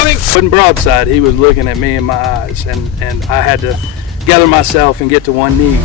coming! Putting broadside, he was looking at me in my eyes, and I had to gather myself and get to one knee.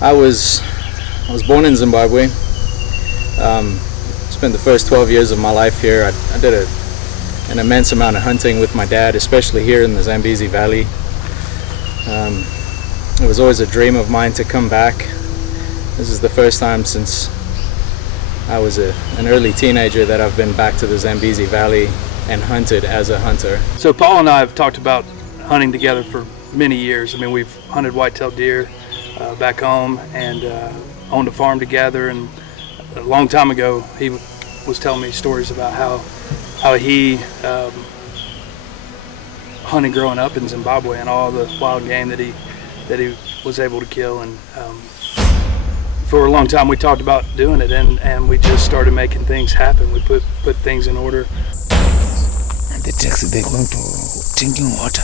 I was born in Zimbabwe. Spent the first 12 years of my life here. I did an immense amount of hunting with my dad, especially here in the Zambezi Valley. It was always a dream of mine to come back. This is the first time since I was an early teenager that I've been back to the Zambezi Valley and hunted as a hunter. So Paul and I have talked about hunting together for many years. I mean, we've hunted white-tailed deer back home and owned a farm together, and a long time ago he was telling me stories about how he hunted growing up in Zimbabwe and all the wild game that he was able to kill, and for a long time we talked about doing it, and we just started making things happen. We put things in order. The taxi, they're going to drinking water,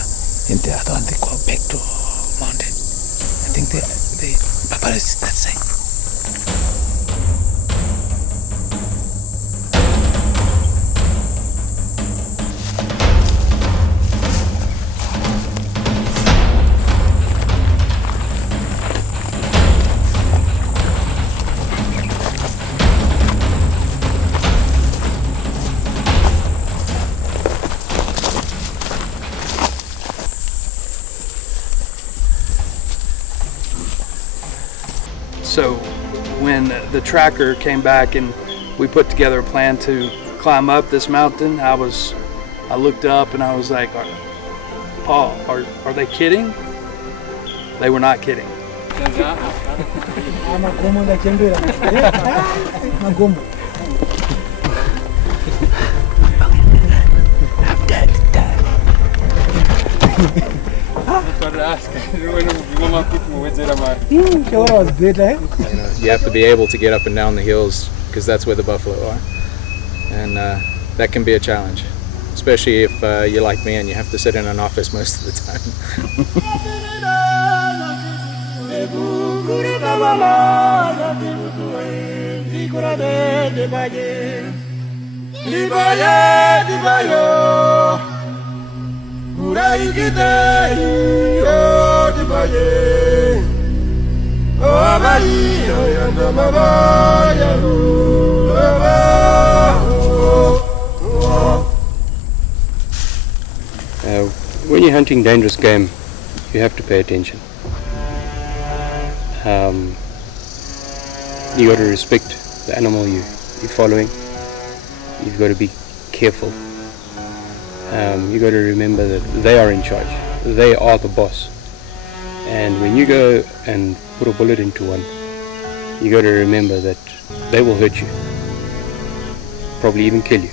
and the other one they go back to mountain. I think the Papa is that side. So when the tracker came back and we put together a plan to climb up this mountain, I looked up and I was like, Paul, are they kidding? They were not kidding. You have to be able to get up and down the hills because that's where the buffalo are, and that can be a challenge, especially if you're like me and you have to sit in an office most of the time. When you're hunting dangerous game, you have to pay attention. You got to respect the animal you're following. You've got to be careful. You got to remember that they are in charge. They are the boss. And when you go and put a bullet into one, you got to remember that they will hurt you, probably even kill you.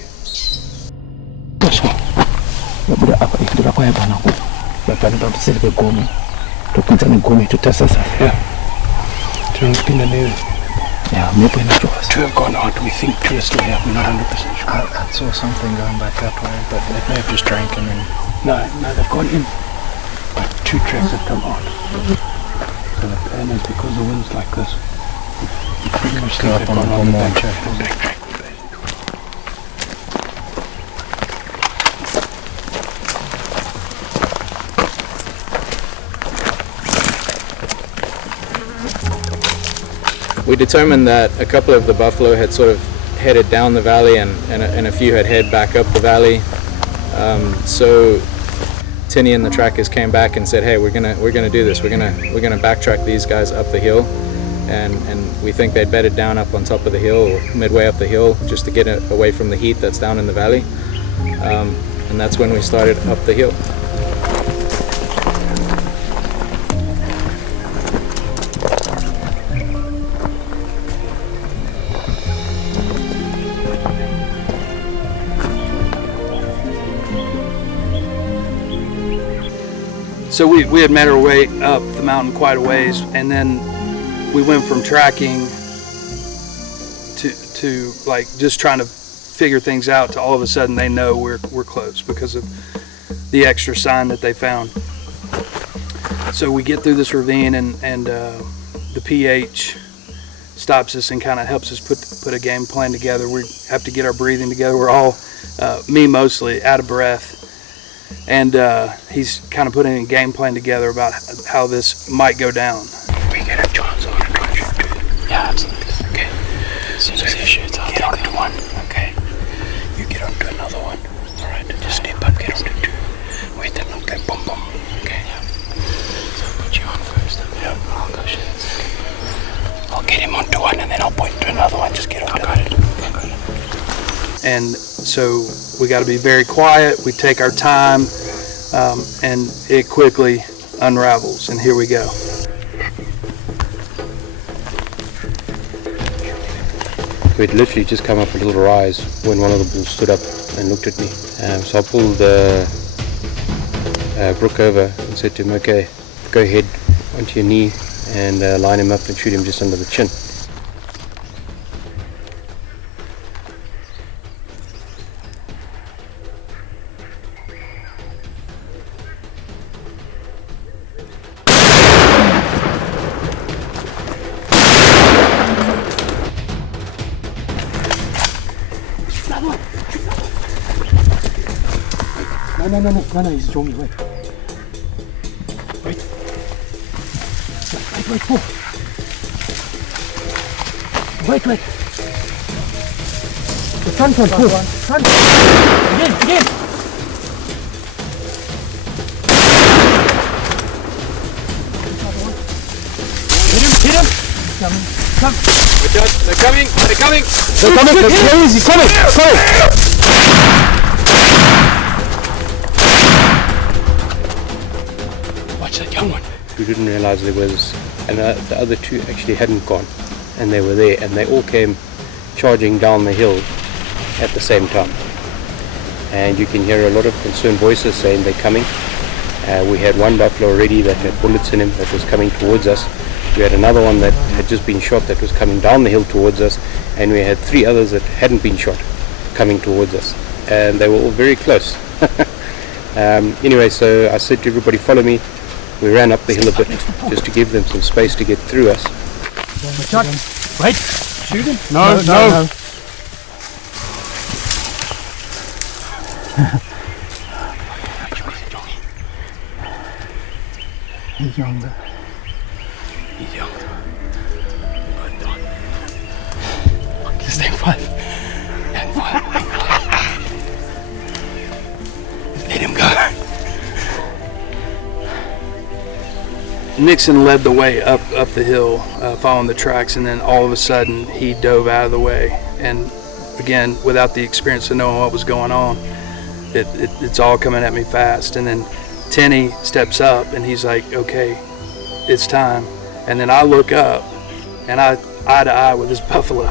To have gone out, we think fiercely, we're not 100% sure. I saw something going back that way, but they may have just drank and then... No, they've gone in. But 2 tracks have come out. And it's because the wind's like this. You pretty much think they've gone on the backtrack. We determined that a couple of the buffalo had sort of headed down the valley and a few had headed back up the valley. So Tinny and the trackers came back and said, "Hey, we're gonna do this. We're gonna backtrack these guys up the hill, and we think they'd bedded down up on top of the hill or midway up the hill just to get away from the heat that's down in the valley." And that's when we started up the hill. So we had made our way up the mountain quite a ways, and then we went from tracking to like just trying to figure things out to all of a sudden they know we're close because of the extra sign that they found. So we get through this ravine, and the PH stops us and kind of helps us put a game plan together. We have to get our breathing together. We're all, me mostly, out of breath. And he's kind of putting a game plan together about how this might go down. We get a chance on a contract too. Yeah, absolutely. Okay. As soon as he shoots, I'll get onto one. Okay. You get onto another one. All right. Just step up. Get onto two. Wait that long. Like boom, boom. Okay. Yeah. So I'll put you on first. Yeah. I'll go shoot. I'll get him onto one, and then I'll point to another one. Just get onto it. And so we got to be very quiet. We take our time, and it quickly unravels. And here we go. We'd literally just come up a little rise when one of the bulls stood up and looked at me. So I pulled Brooke over and said to him, okay, go ahead onto your knee and line him up and shoot him just under the chin. No, he's drawing me. Wait. Wait, pull. Wait. The front one, pull. Front. Again. Hit him. Come. They're coming. They're coming. He's coming. Watch that young one. We didn't realize there was, and the other two actually hadn't gone, and they were there, and they all came charging down the hill at the same time. And you can hear a lot of concerned voices saying they're coming. We had one buffalo already that had bullets in him that was coming towards us. We had another one that had just been shot that was coming down the hill towards us, and we had 3 others that hadn't been shot coming towards us, and they were all very close. Anyway, so I said to everybody, follow me. We ran up the hill a bit just to give them some space to get through us. Shot. Wait. Shoot him. No. He's younger. Stand 5. Let him go. Nixon led the way up the hill, following the tracks, and then all of a sudden he dove out of the way. And again, without the experience of knowing what was going on, it's all coming at me fast. And then Tenny steps up and he's like, okay, it's time. And then I look up and I eye to eye with this buffalo.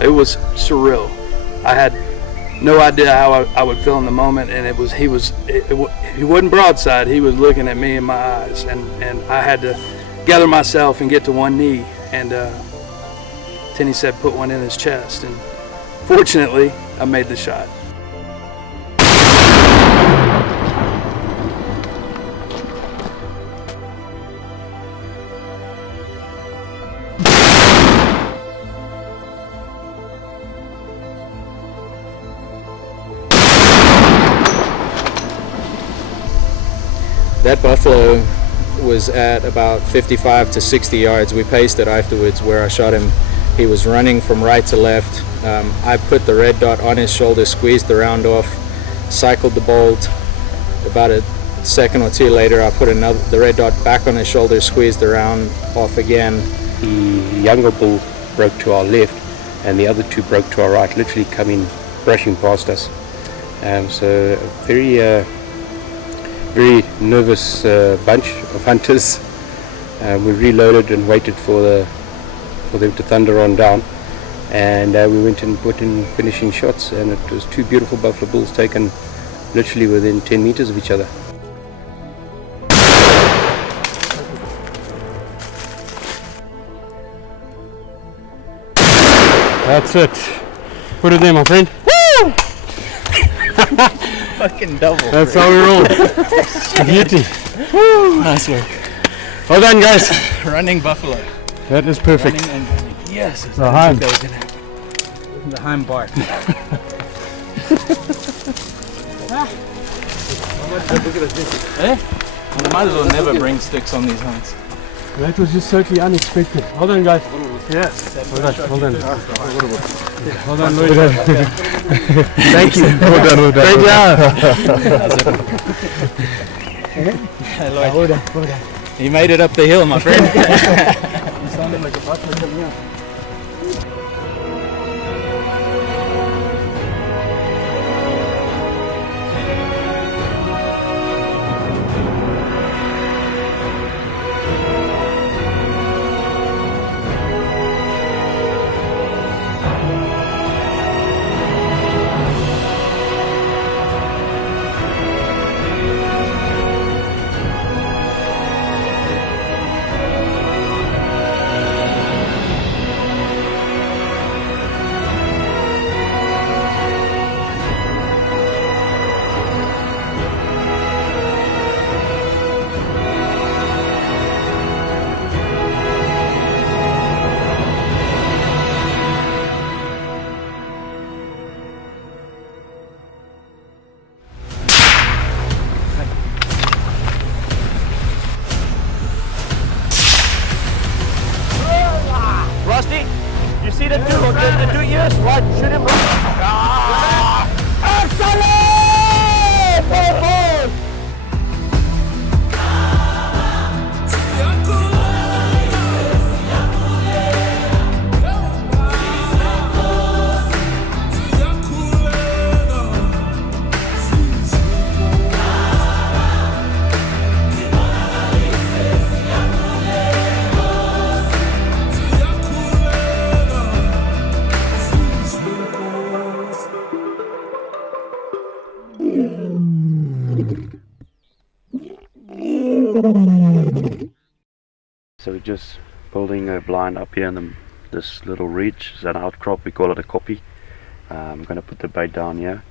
It was surreal. I had no idea how I would feel in the moment, and he wasn't broadside. He was looking at me in my eyes, and I had to gather myself and get to one knee. And Tenny said, put one in his chest, and fortunately, I made the shot. That buffalo was at about 55 to 60 yards. We paced it afterwards where I shot him. He was running from right to left. I put the red dot on his shoulder, squeezed the round off, cycled the bolt. About a second or two later, I put the red dot back on his shoulder, squeezed the round off again. The younger bull broke to our left, and the other 2 broke to our right, literally brushing past us. So very nervous bunch of hunters. We reloaded and waited for them to thunder on down, and we went and put in finishing shots, and it was 2 beautiful buffalo bulls taken literally within 10 meters of each other. That's it. Put it there, my friend. Woo! Fucking double. That's how we roll. Beauty. Woo! Nice work. Well done, guys. Running buffalo. That is perfect. Running and running. Yes. The hind. The hind bar. Eh? You might as well never bring sticks on these hunts. That was just totally unexpected. Well done, guys. Yes. Well done. Well done. Well done, Lloyd. Thank you. Well done. Well done. Great job. Lloyd. You made it up the hill, my friend. You sounded like a butler coming up. Rusty, you see the two ears? What? Shoot him. Excellent! Perfect! So we're just building a blind up here in this little ridge. It's an outcrop, we call it a copy. I'm going to put the bait down here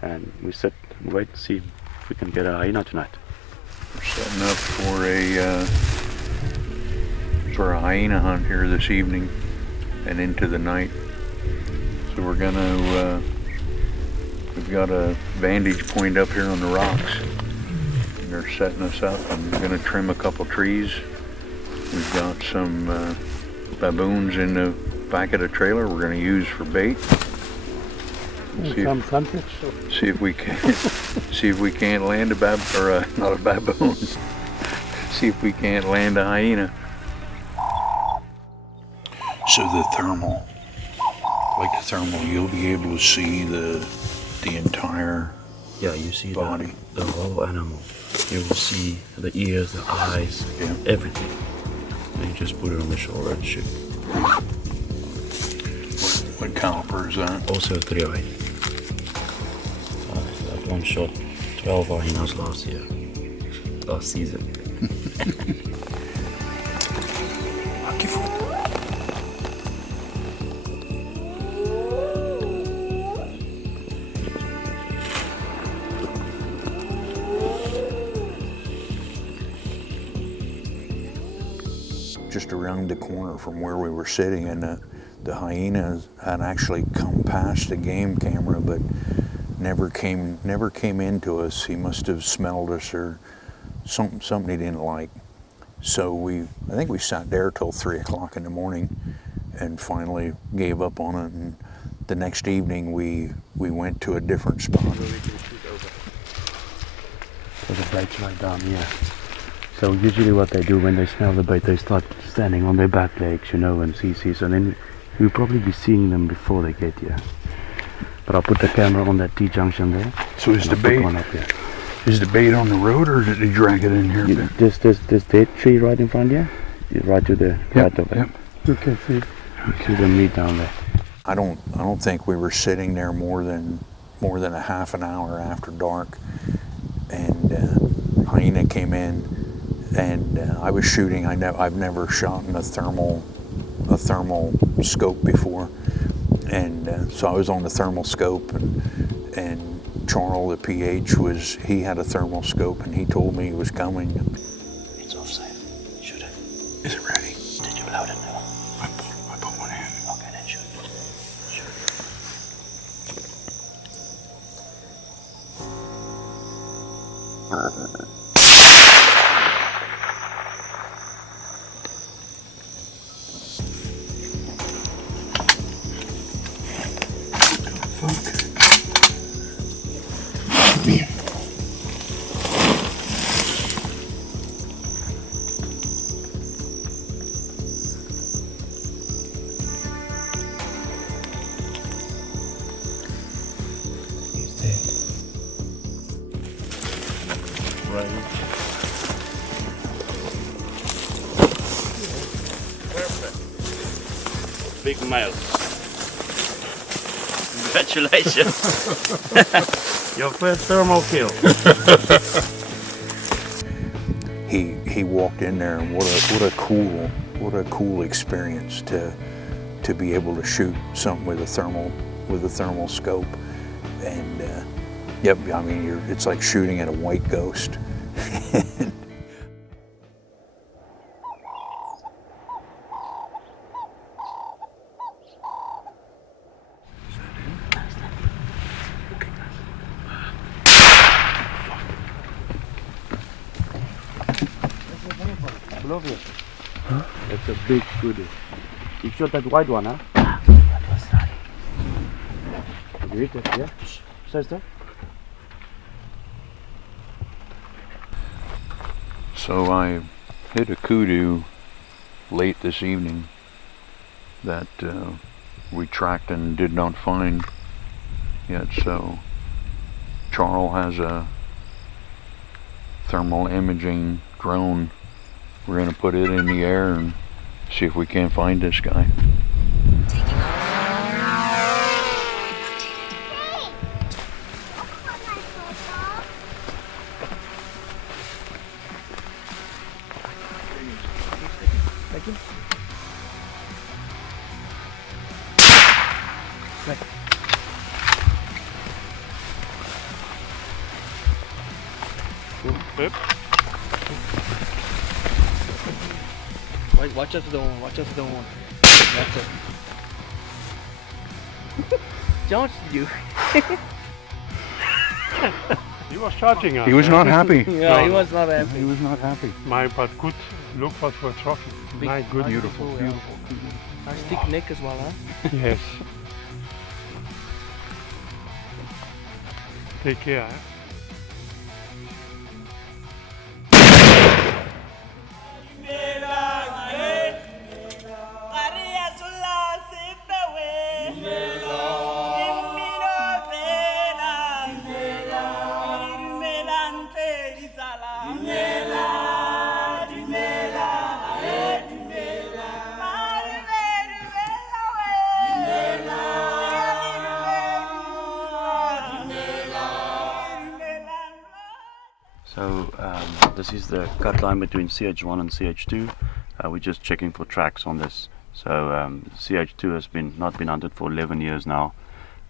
and we sit and wait and see if we can get a hyena tonight. We're setting up for a hyena hunt here this evening and into the night. So we're gonna we've got a vantage point up here on the rocks. And they're setting us up. I'm gonna trim a couple trees. We've got some baboons in the back of the trailer we're gonna use for bait. See if we can't land a not a baboon. See if we can't land a hyena. So the thermal, you'll be able to see the entire you see body, the whole animal. You will see the ears, the eyes, everything. And you just put it on the shoulder and shoot. What caliber is that? Also 308. That one shot 12 hyenas last season. Lucky foot. Just around the corner from where we were sitting, and the hyena had actually come past the game camera, but never came into us. He must have smelled us or something he didn't like. So I think we sat there till 3 o'clock in the morning, and finally gave up on it. And the next evening we went to a different spot. So the bait's right down here. So usually what they do when they smell the bait, they start standing on their back legs, and see. So then we'll probably be seeing them before they get here. But I'll put the camera on that T-junction there. So is the bait on the road, or did they drag it in here? This dead tree right in front here, right to the right of it. Yep. You can see the meat down there. I don't think we were sitting there more than a half an hour after dark, and hyena came in, and I was shooting. I've never shot in a thermal scope before. And so I was on the thermal scope, and Charles, the PH, he had a thermal scope, and he told me he was coming. It's offside. Shoot it. Is it ready? Did you load it now? I put one in. Okay, then shoot. Shoot. Big male. Congratulations. Your first thermal kill. He walked in there, and what a cool experience to be able to shoot something with a thermal scope. And yep, I mean, it's like shooting at a white ghost. Huh? That's a big Kudu. You shot that white one, huh? That was funny. You hit it, yeah? Sister? So I hit a kudu late this evening that we tracked and did not find yet. So Charles has a thermal imaging drone. We're going to put it in the air and see if we can't find this guy. Watch us don't. Watch us don't. That's it. Don't you? He was charging us. He was not happy. Yeah, he was not happy. He was not happy. But good. Look what we're talking. Big, My good. Beautiful, yeah. beautiful. Nice thick neck as well, huh? Yes. Take care. Eh? So this is the cut line between CH1 and CH2. We're just checking for tracks on this. So CH2 has not been hunted for 11 years now,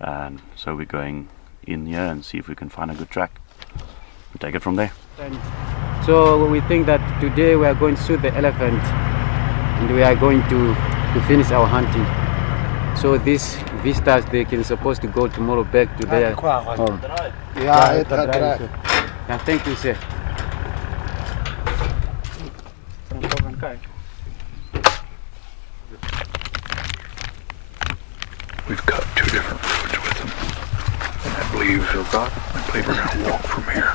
and so we're going in here and see if we can find a good track. We'll take it from there. So we think that today we are going to shoot the elephant, and we are going to finish our hunting. So these vistas, they can supposed to go tomorrow back to their home. Yeah, thank you, sir. We've cut two different roads with them, and I believe we're going to walk from here.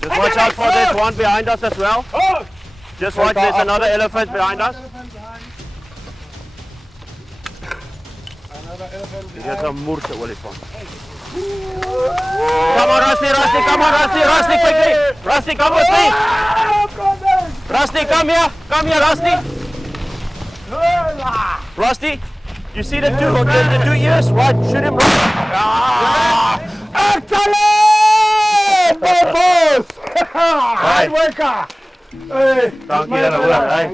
Just watch out for this one behind us as well. Just watch, there's another elephant behind us. Here's a moerse olifant. Come on, Rusty, Rusty, come on, Rusty, Rusty, quickly. Rusty, come with me. Rusty, come here, Rusty. Rusty, you see the two ears? Right, shoot him right. Excellent! Boss! Hard worker! Hey, dank je wel, hè?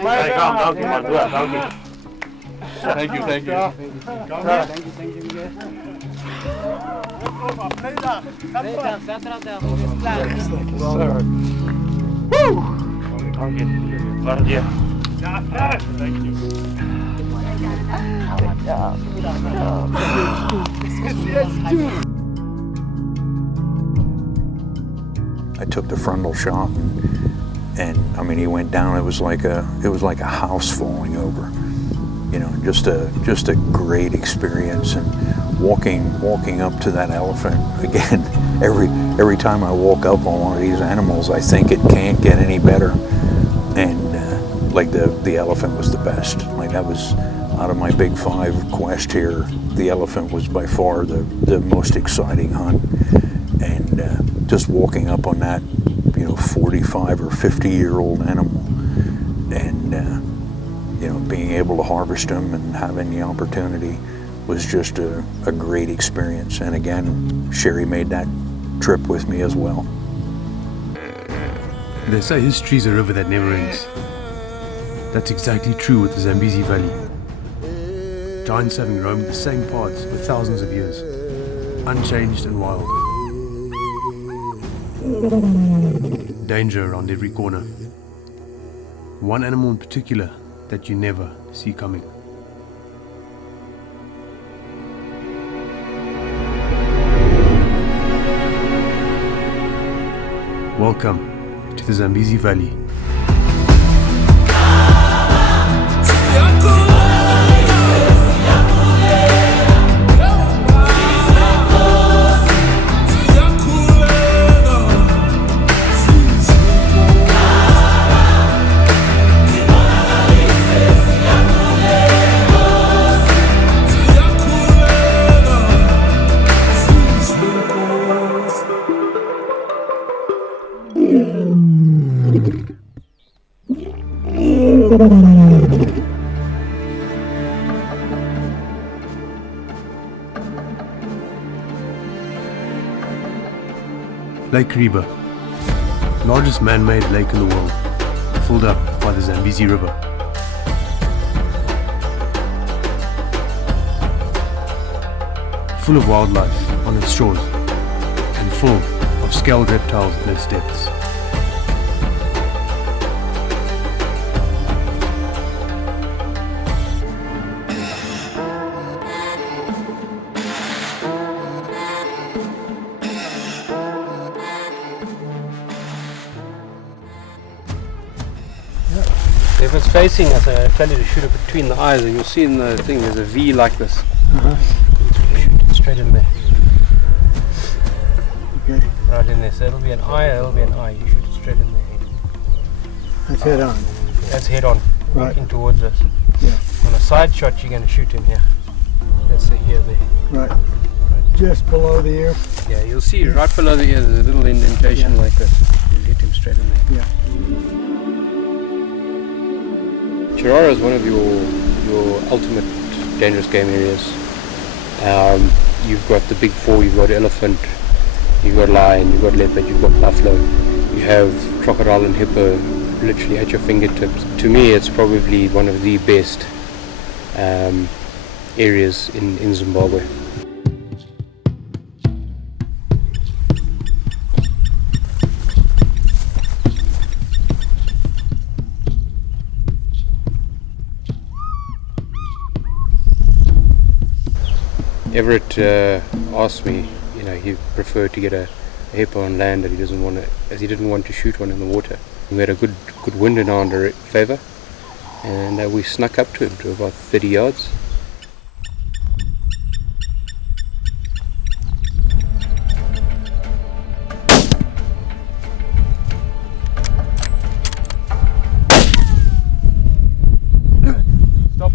Hey, kom, dank je man, dank je. Thank you. Thank you. Woo! Dank je. Dank je. Thank you. I took the frontal shot, and I mean, he went down. It was like a house falling over. You know, just a great experience. And walking up to that elephant again. Every time I walk up on one of these animals, I think it can't get any better. And like the elephant was the best. Like, that was, out of my big 5 quest here, the elephant was by far the most exciting hunt. And just walking up on that, 45 or 50-year-old animal, and being able to harvest them and having the opportunity was just a great experience. And again, Sherry made that trip with me as well. They say history is a river that never ends. That's exactly true with the Zambezi Valley. Giants having roamed the same paths for thousands of years, unchanged and wild. Danger around every corner. One animal in particular that you never see coming. Welcome to the Zambezi Valley. Lake Kariba, largest man-made lake in the world, filled up by the Zambezi River. Full of wildlife on its shores, and full of scaled reptiles in its depths. If it's facing us, I tell you to shoot it between the eyes, and you'll see in the thing there's a V like this. Shoot it straight in there. Okay. Right in there. So it'll be an eye, it'll be an eye. You shoot it straight in there. That's head on. That's head on, Right. looking towards us. Yeah. On a side shot, you're going to shoot in here. That's the ear there. Right. Just below the ear. Yeah, you'll see right below the ear there's a little indentation like this. You hit him straight in there. Yeah. Chirara is one of your ultimate dangerous game areas. You've got the big four, you've got elephant, you've got lion, you've got leopard, you've got buffalo. You have crocodile and hippo literally at your fingertips. To me, it's probably one of the best areas in Zimbabwe. Everett asked me, he preferred to get a hippo on land, that he didn't want to shoot one in the water. We had a good wind in our favour, and we snuck up to him to about 30 yards. Stop.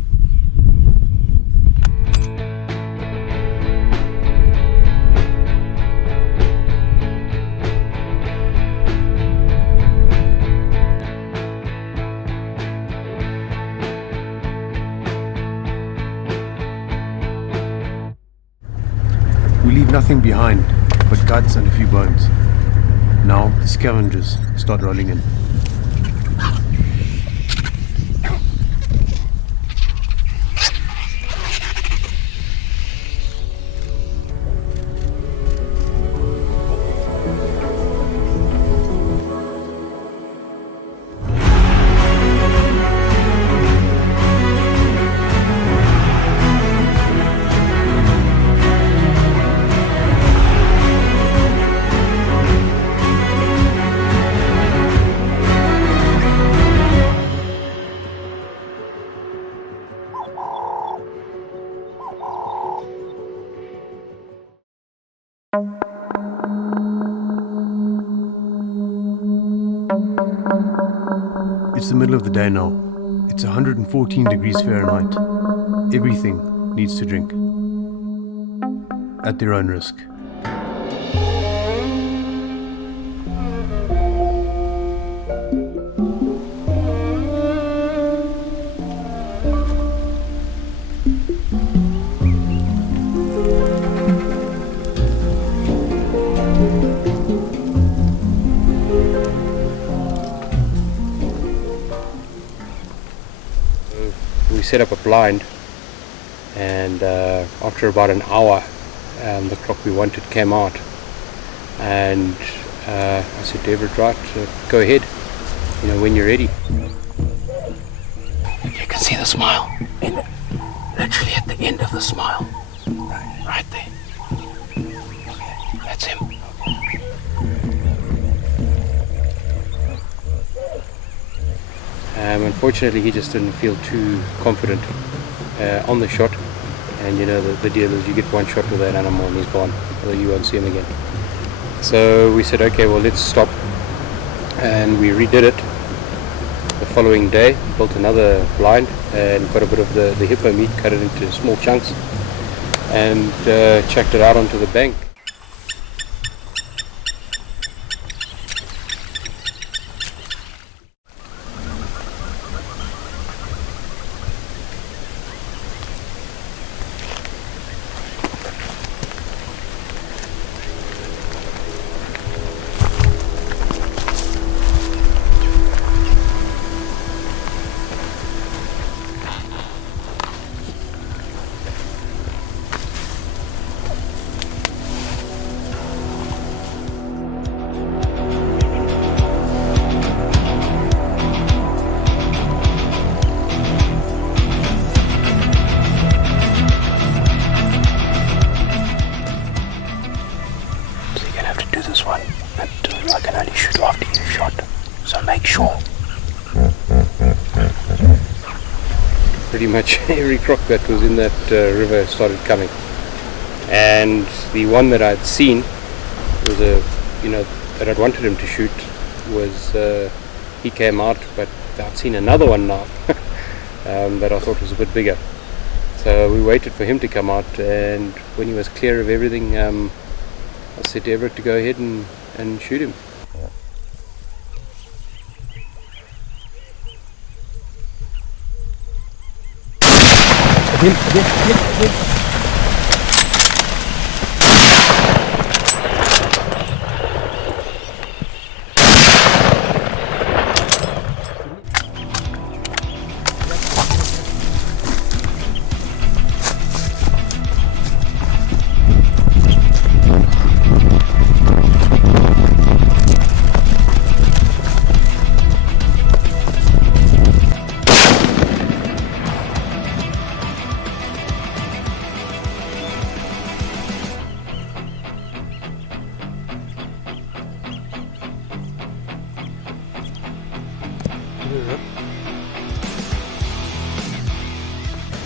We leave nothing behind but guts and a few bones. Now the scavengers start rolling in. It's the middle of the day now. It's 114 degrees Fahrenheit. Everything needs to drink. At their own risk. We set up a blind, and after about an hour the croc we wanted came out, and I said to Everett, right, go ahead, when you're ready. You can see the smile, literally at the end of the smile, right there. That's him. Unfortunately, he just didn't feel too confident on the shot, and the deal is you get one shot with that animal and he's gone, or you won't see him again. So we said, okay, well, let's stop, and we redid it the following day, built another blind and got a bit of the hippo meat, cut it into small chunks, and chucked it out onto the bank. I can only shoot after you've shot, so make sure. pretty much every croc that was in that river started coming. And the one that I'd seen was that I'd wanted him to shoot was he came out, but I'd seen another one now that I thought was a bit bigger. So we waited for him to come out, and when he was clear of everything, I said to Everett to go ahead and shoot him.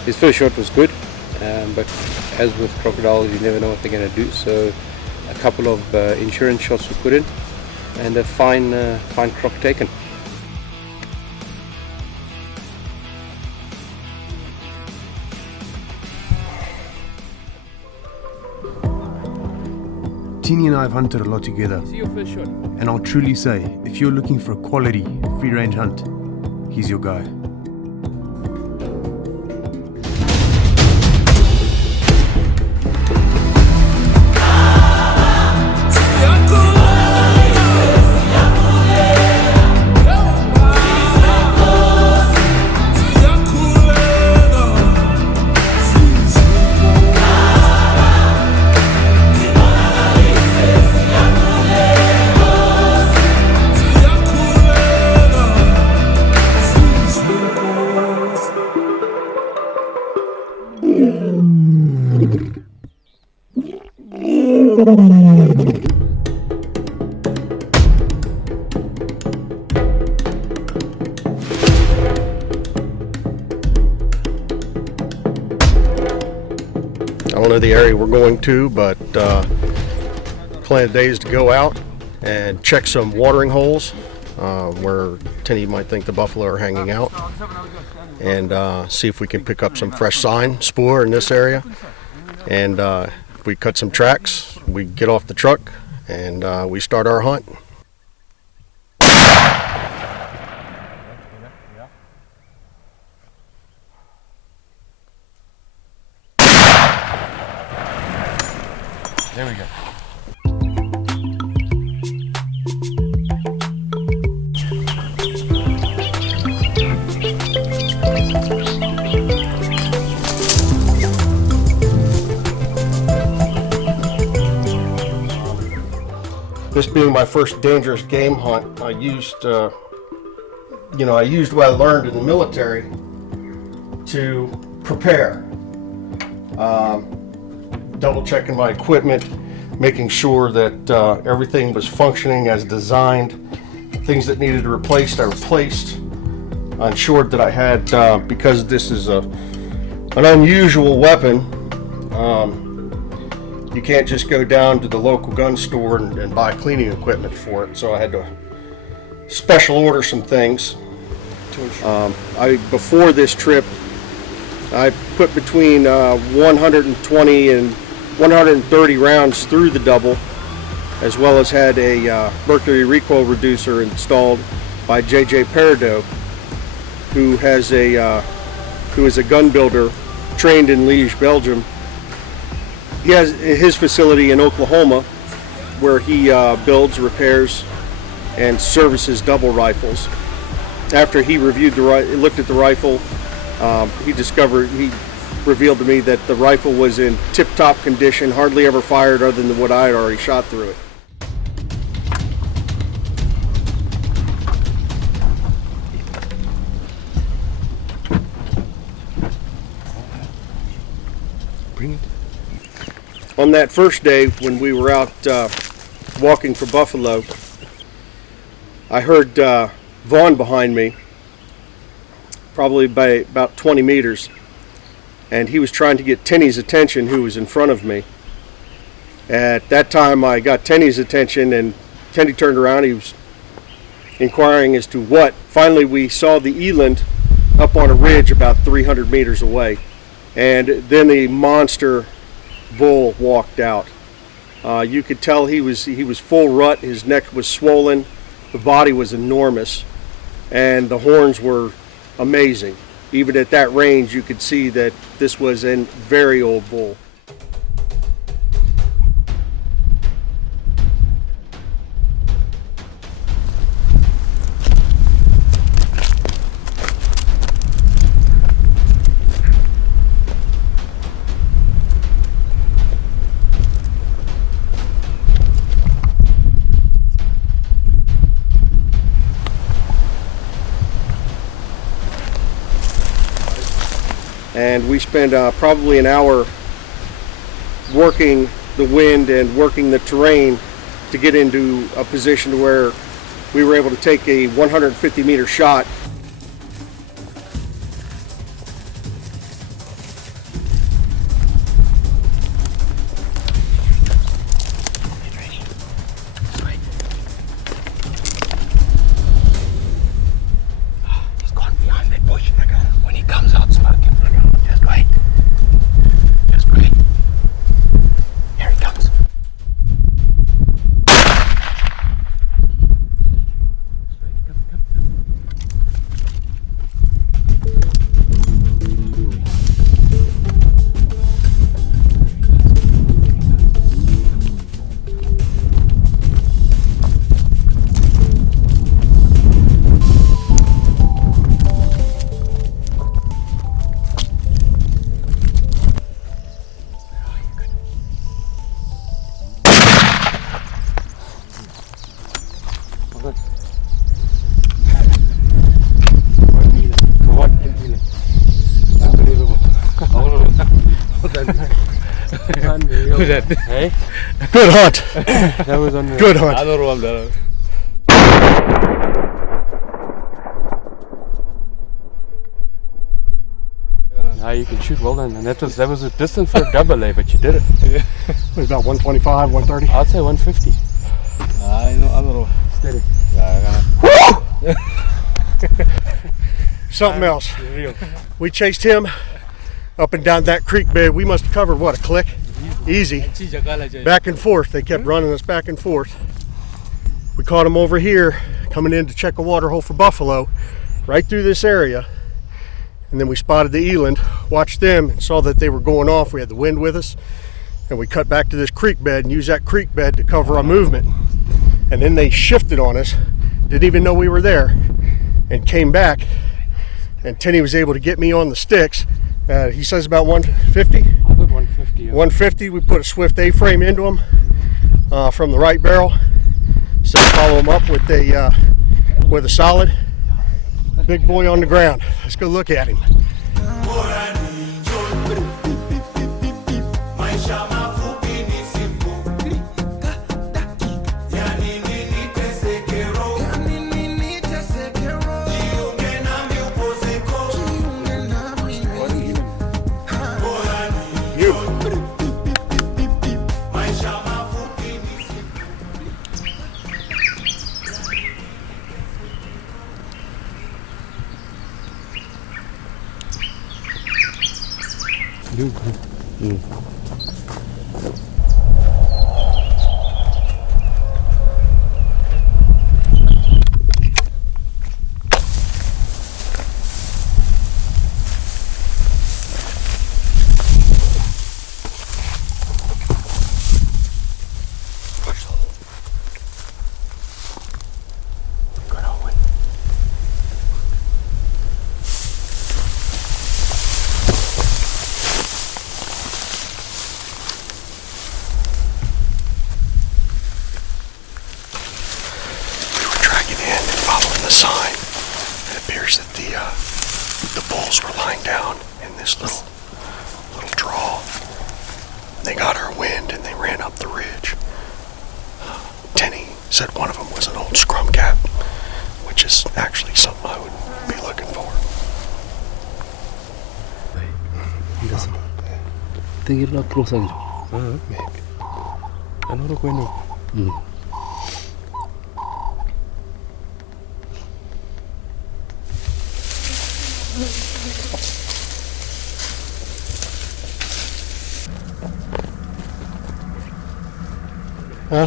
His first shot was good, but as with crocodiles, you never know what they're going to do. So a couple of insurance shots were put in, and a fine croc taken. Teeny and I have hunted a lot together, See your first shot. and I'll truly say, if you're looking for a quality free-range hunt, he's your guy. I don't know the area we're going to, but plan of days to go out and check some watering holes where Tinny might think the buffalo are hanging out, and see if we can pick up some fresh sign, spoor in this area. And if we cut some tracks, we get off the truck and we start our hunt. There we go. This being my first dangerous game hunt, I used what I learned in the military to prepare. Double checking my equipment, making sure that everything was functioning as designed. Things that needed to be replaced, I replaced. I ensured that I had, because this is an unusual weapon, you can't just go down to the local gun store and buy cleaning equipment for it. So I had to special order some things. Before this trip, I put between 120 and 130 rounds through the double, as well as had a mercury recoil reducer installed by J.J. Peridot, who is a gun builder trained in Liège, Belgium. He has his facility in Oklahoma, where he builds, repairs, and services double rifles. After he looked at the rifle, he revealed to me that the rifle was in tip-top condition, hardly ever fired other than what I had already shot through it. Bring it. On that first day when we were out walking for buffalo, I heard Vaughn behind me, probably by about 20 meters. And he was trying to get Tenny's attention, who was in front of me. At that time, I got Tenny's attention, and Tenny turned around. He was inquiring as to what. Finally, we saw the eland up on a ridge about 300 meters away. And then a monster bull walked out. You could tell he was full rut. His neck was swollen. The body was enormous. And the horns were amazing. Even at that range, you could see that this was a very old bull. And we spent probably an hour working the wind and working the terrain to get into a position where we were able to take a 150 meter shot. He's gone behind that bush. When he comes out, smack him. Just wait. Just wait. Here he comes. Hey? Good hunt. That was on the Good hunt. other one there. You can shoot well then, and that was a distance for a double A, but you did it. It was about 125, 130. I'd say 150. Steady. Something else. We chased him up and down that creek bed. We must have covered, what, a click? Easy. Back and forth. They kept running us back and forth. We caught him over here, coming in to check a water hole for buffalo, right through this area. And then we spotted the eland, watched them, and saw that they were going off. We had the wind with us, and we cut back to this creek bed and used that creek bed to cover our movement. And then they shifted on us, didn't even know we were there, and came back. And Tenny was able to get me on the sticks. He says about 150. 150. Yeah. 150. We put a Swift A-frame into him from the right barrel. So follow him up with a solid. Big boy on the ground. Let's go look at him. The bulls were lying down in this little draw. They got our wind and they ran up the ridge. Tenny said one of them was an old scrum cap, which is actually something I would be looking for. think it'll close again. Maybe. I don't know when.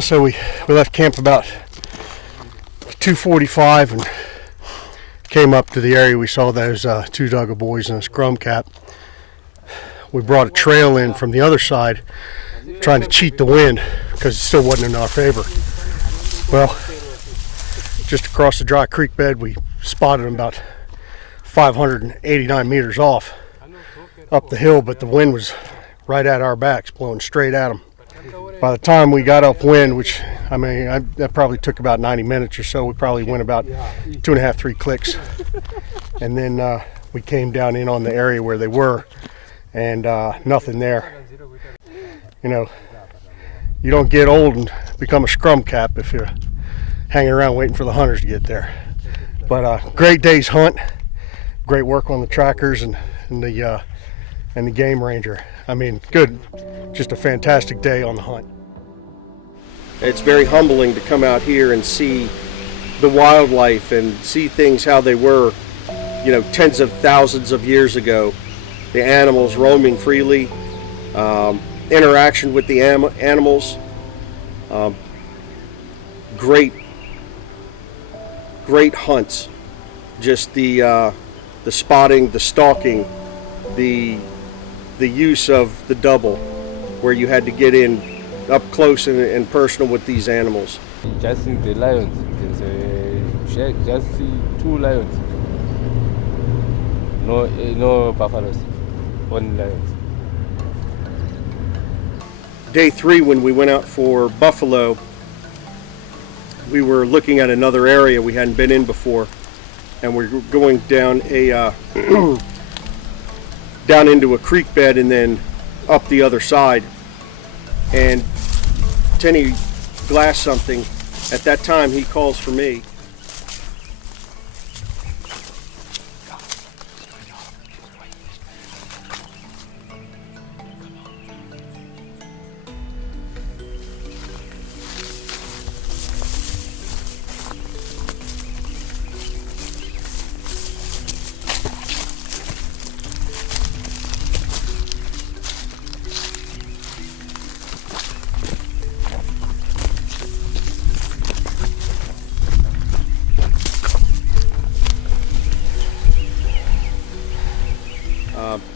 So we left camp about 2:45 and came up to the area. We saw those two Dugga boys in a scrum cap. We brought a trail in from the other side, trying to cheat the wind because it still wasn't in our favor. Well, just across the dry creek bed, we spotted them about 589 meters off up the hill, but the wind was right at our backs, blowing straight at them. By the time we got upwind, which, I mean, that probably took about 90 minutes or so, we probably went about 2.5, 3 clicks. And then we came down in on the area where they were, and nothing there. You know, you don't get old and become a scrum cap if you're hanging around waiting for the hunters to get there. But great day's hunt, great work on the trackers and the game ranger. I mean, good, just a fantastic day on the hunt. It's very humbling to come out here and see the wildlife and see things how they were, you know, tens of thousands of years ago. The animals roaming freely, interaction with the animals, great hunts. Just the spotting, the stalking, the use of the double, where you had to get in up close and personal with these animals. Just see the lions. Just see 2 lions. No buffaloes, only lions. Day 3, when we went out for buffalo, we were looking at another area we hadn't been in before, and we're going down a down into a creek bed and then up the other side. And Tenny glassed something. At that time, he calls for me.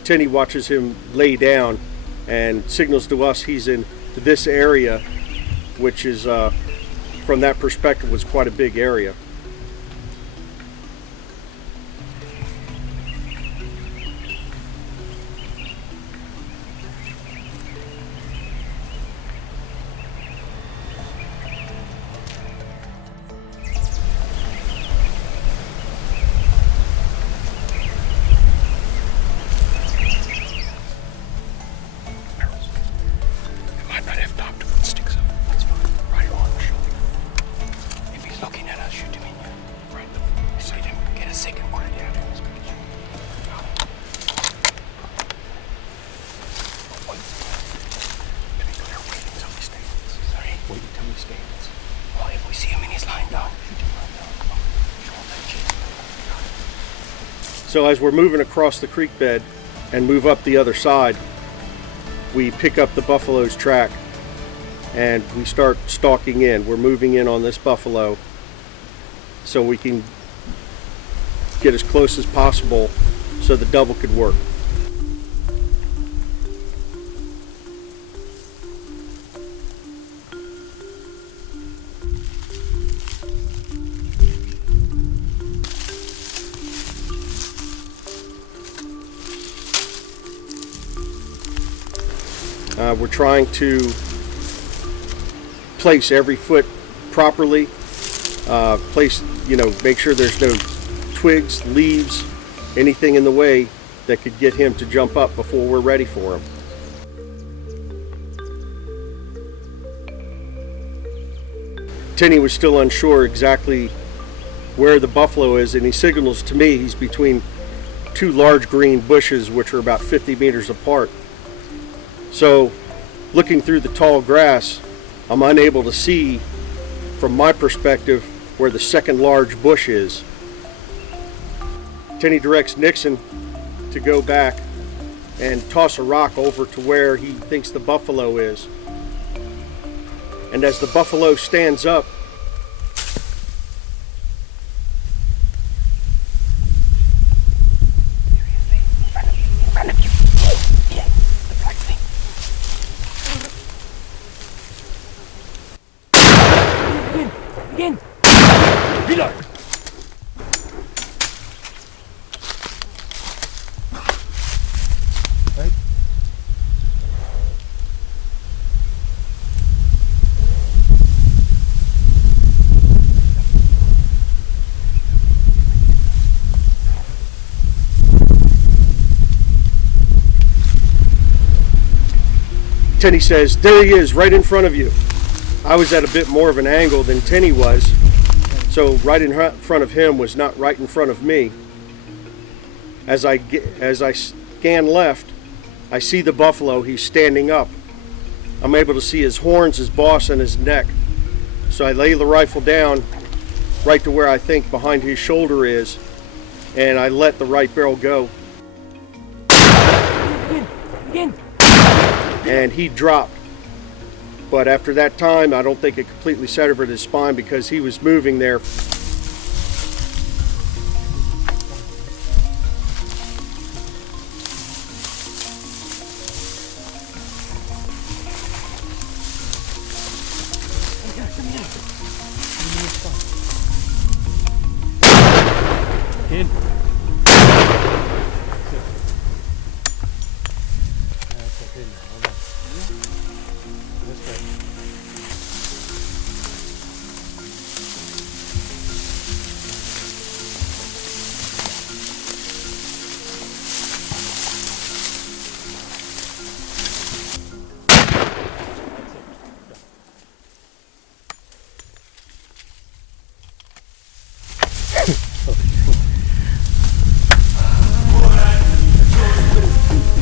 Tenny watches him lay down and signals to us he's in this area, which is, from that perspective, was quite a big area. So as we're moving across the creek bed and move up the other side, we pick up the buffalo's track and we start stalking in. We're moving in on this buffalo so we can get as close as possible so the double could work. We're trying to place every foot properly, make sure there's no twigs, leaves, anything in the way that could get him to jump up before we're ready for him. Tenny was still unsure exactly where the buffalo is, and he signals to me he's between 2 large green bushes which are about 50 meters apart. So looking through the tall grass, I'm unable to see from my perspective where the second large bush is. Tenny directs Nixon to go back and toss a rock over to where he thinks the buffalo is. And as the buffalo stands up, Tenny says, "There he is, right in front of you." I was at a bit more of an angle than Tenny was, so right in front of him was not right in front of me. As I scan left, I see the buffalo. He's standing up. I'm able to see his horns, his boss, and his neck. So I lay the rifle down right to where I think behind his shoulder is, and I let the right barrel go. And he dropped. But after that time, I don't think it completely severed his spine because he was moving there.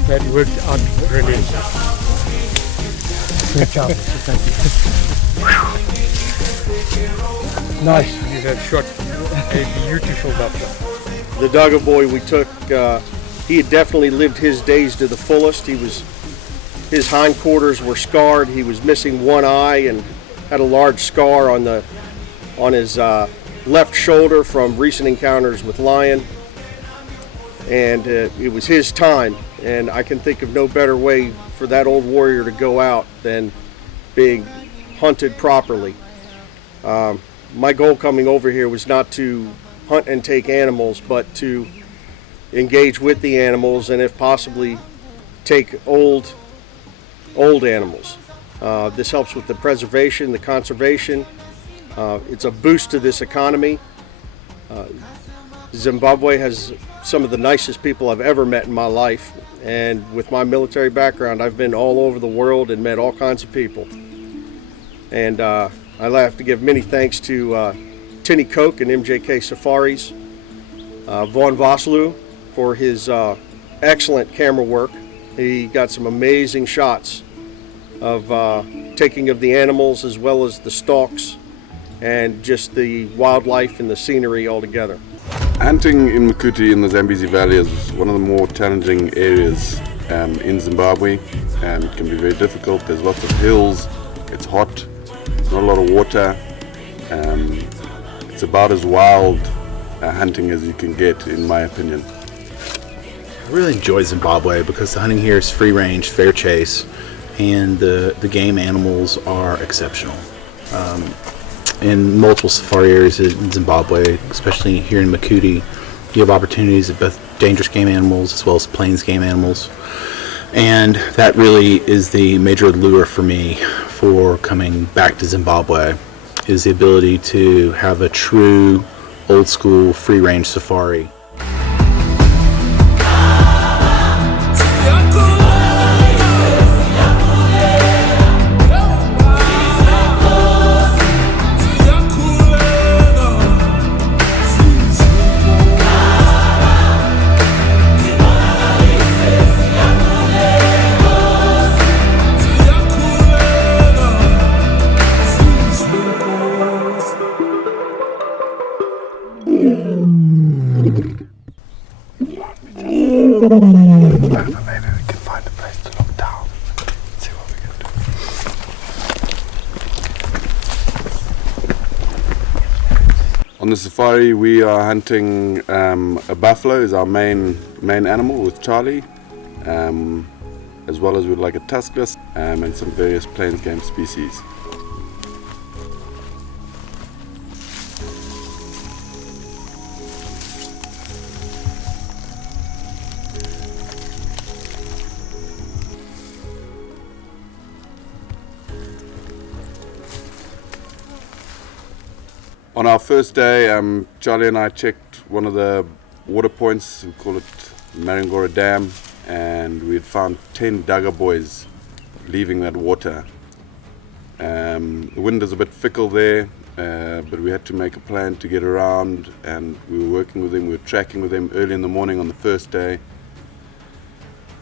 That worked out brilliant. Good job. Thank you. Nice. You have shot a beautiful buffalo. The Doggo boy we took, he had definitely lived his days to the fullest. His hindquarters were scarred. He was missing one eye and had a large scar on his left shoulder from recent encounters with lion. And it was his time, and I can think of no better way for that old warrior to go out than being hunted properly. My goal coming over here was not to hunt and take animals, but to engage with the animals and, if possibly, take old animals. This helps with the preservation, the conservation. It's a boost to this economy. Zimbabwe has some of the nicest people I've ever met in my life, and with my military background, I've been all over the world and met all kinds of people. And I have to give many thanks to Tinny Koch and MJK Safaris, Vaughn Vosloo for his excellent camera work. He got some amazing shots of taking of the animals as well as the stalks and just the wildlife and the scenery altogether. Hunting in Makuti in the Zambezi Valley is one of the more challenging areas in Zimbabwe, and it can be very difficult. There's lots of hills, it's hot, not a lot of water. It's about as wild hunting as you can get, in my opinion. I really enjoy Zimbabwe because the hunting here is free range, fair chase, and the game animals are exceptional. In multiple safari areas in Zimbabwe, especially here in Makuti, you have opportunities of both dangerous game animals as well as plains game animals, and that really is the major lure for me for coming back to Zimbabwe, is the ability to have a true old school free range safari. Maybe we can find a place to look down. See what we can do. On the safari, we are hunting a buffalo is our main animal with Charlie, as well as we'd like a tuskless and some various plains game species. On our first day, Charlie and I checked one of the water points, we call it Marangora Dam, and we had found 10 Duggar boys leaving that water. The wind is a bit fickle there, but we had to make a plan to get around, and we were working with them, we were tracking with them early in the morning on the first day.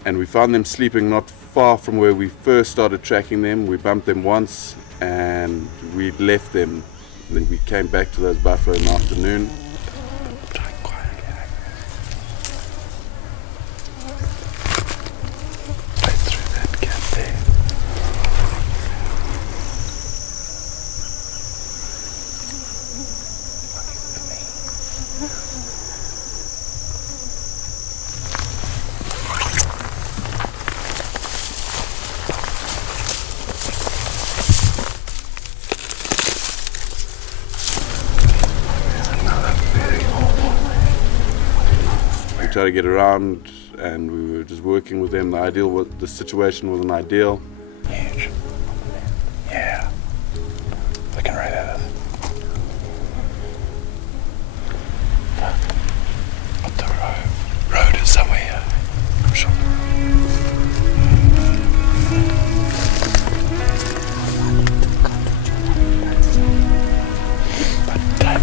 And we found them sleeping not far from where we first started tracking them. We bumped them once and we left them. Then we came back to those buffalo in the afternoon. Try to get around, and we were just working with them. The situation wasn't ideal. Huge. Yeah. Looking right at us. But the road is somewhere here. I'm sure. But the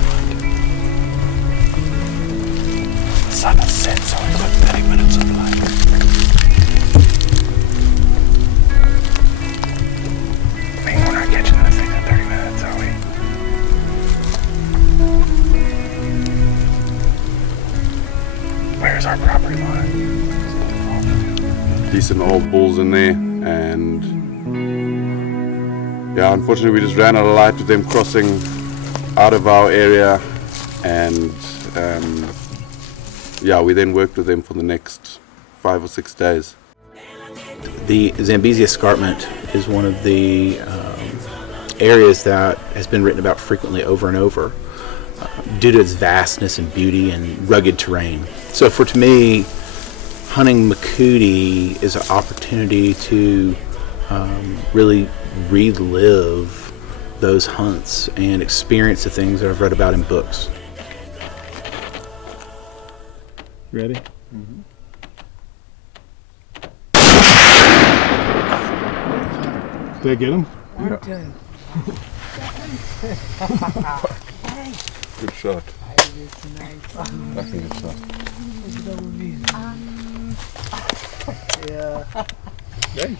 sun has set, so we've got 30 minutes of light. I mean, we're not catching anything in 30 minutes, are we? Where's our property line? Decent old bulls in there, and yeah, unfortunately we just ran out of light with them crossing out of our area, and yeah, we then worked with them for the next 5 or 6 days. The Zambezi escarpment is one of the areas that has been written about frequently over and over due to its vastness and beauty and rugged terrain. So to me, hunting Makudi is an opportunity to really relive those hunts and experience the things that I've read about in books. Ready? Mm-hmm. Did I get him? Yeah. Good shot. I think it's not. Hey.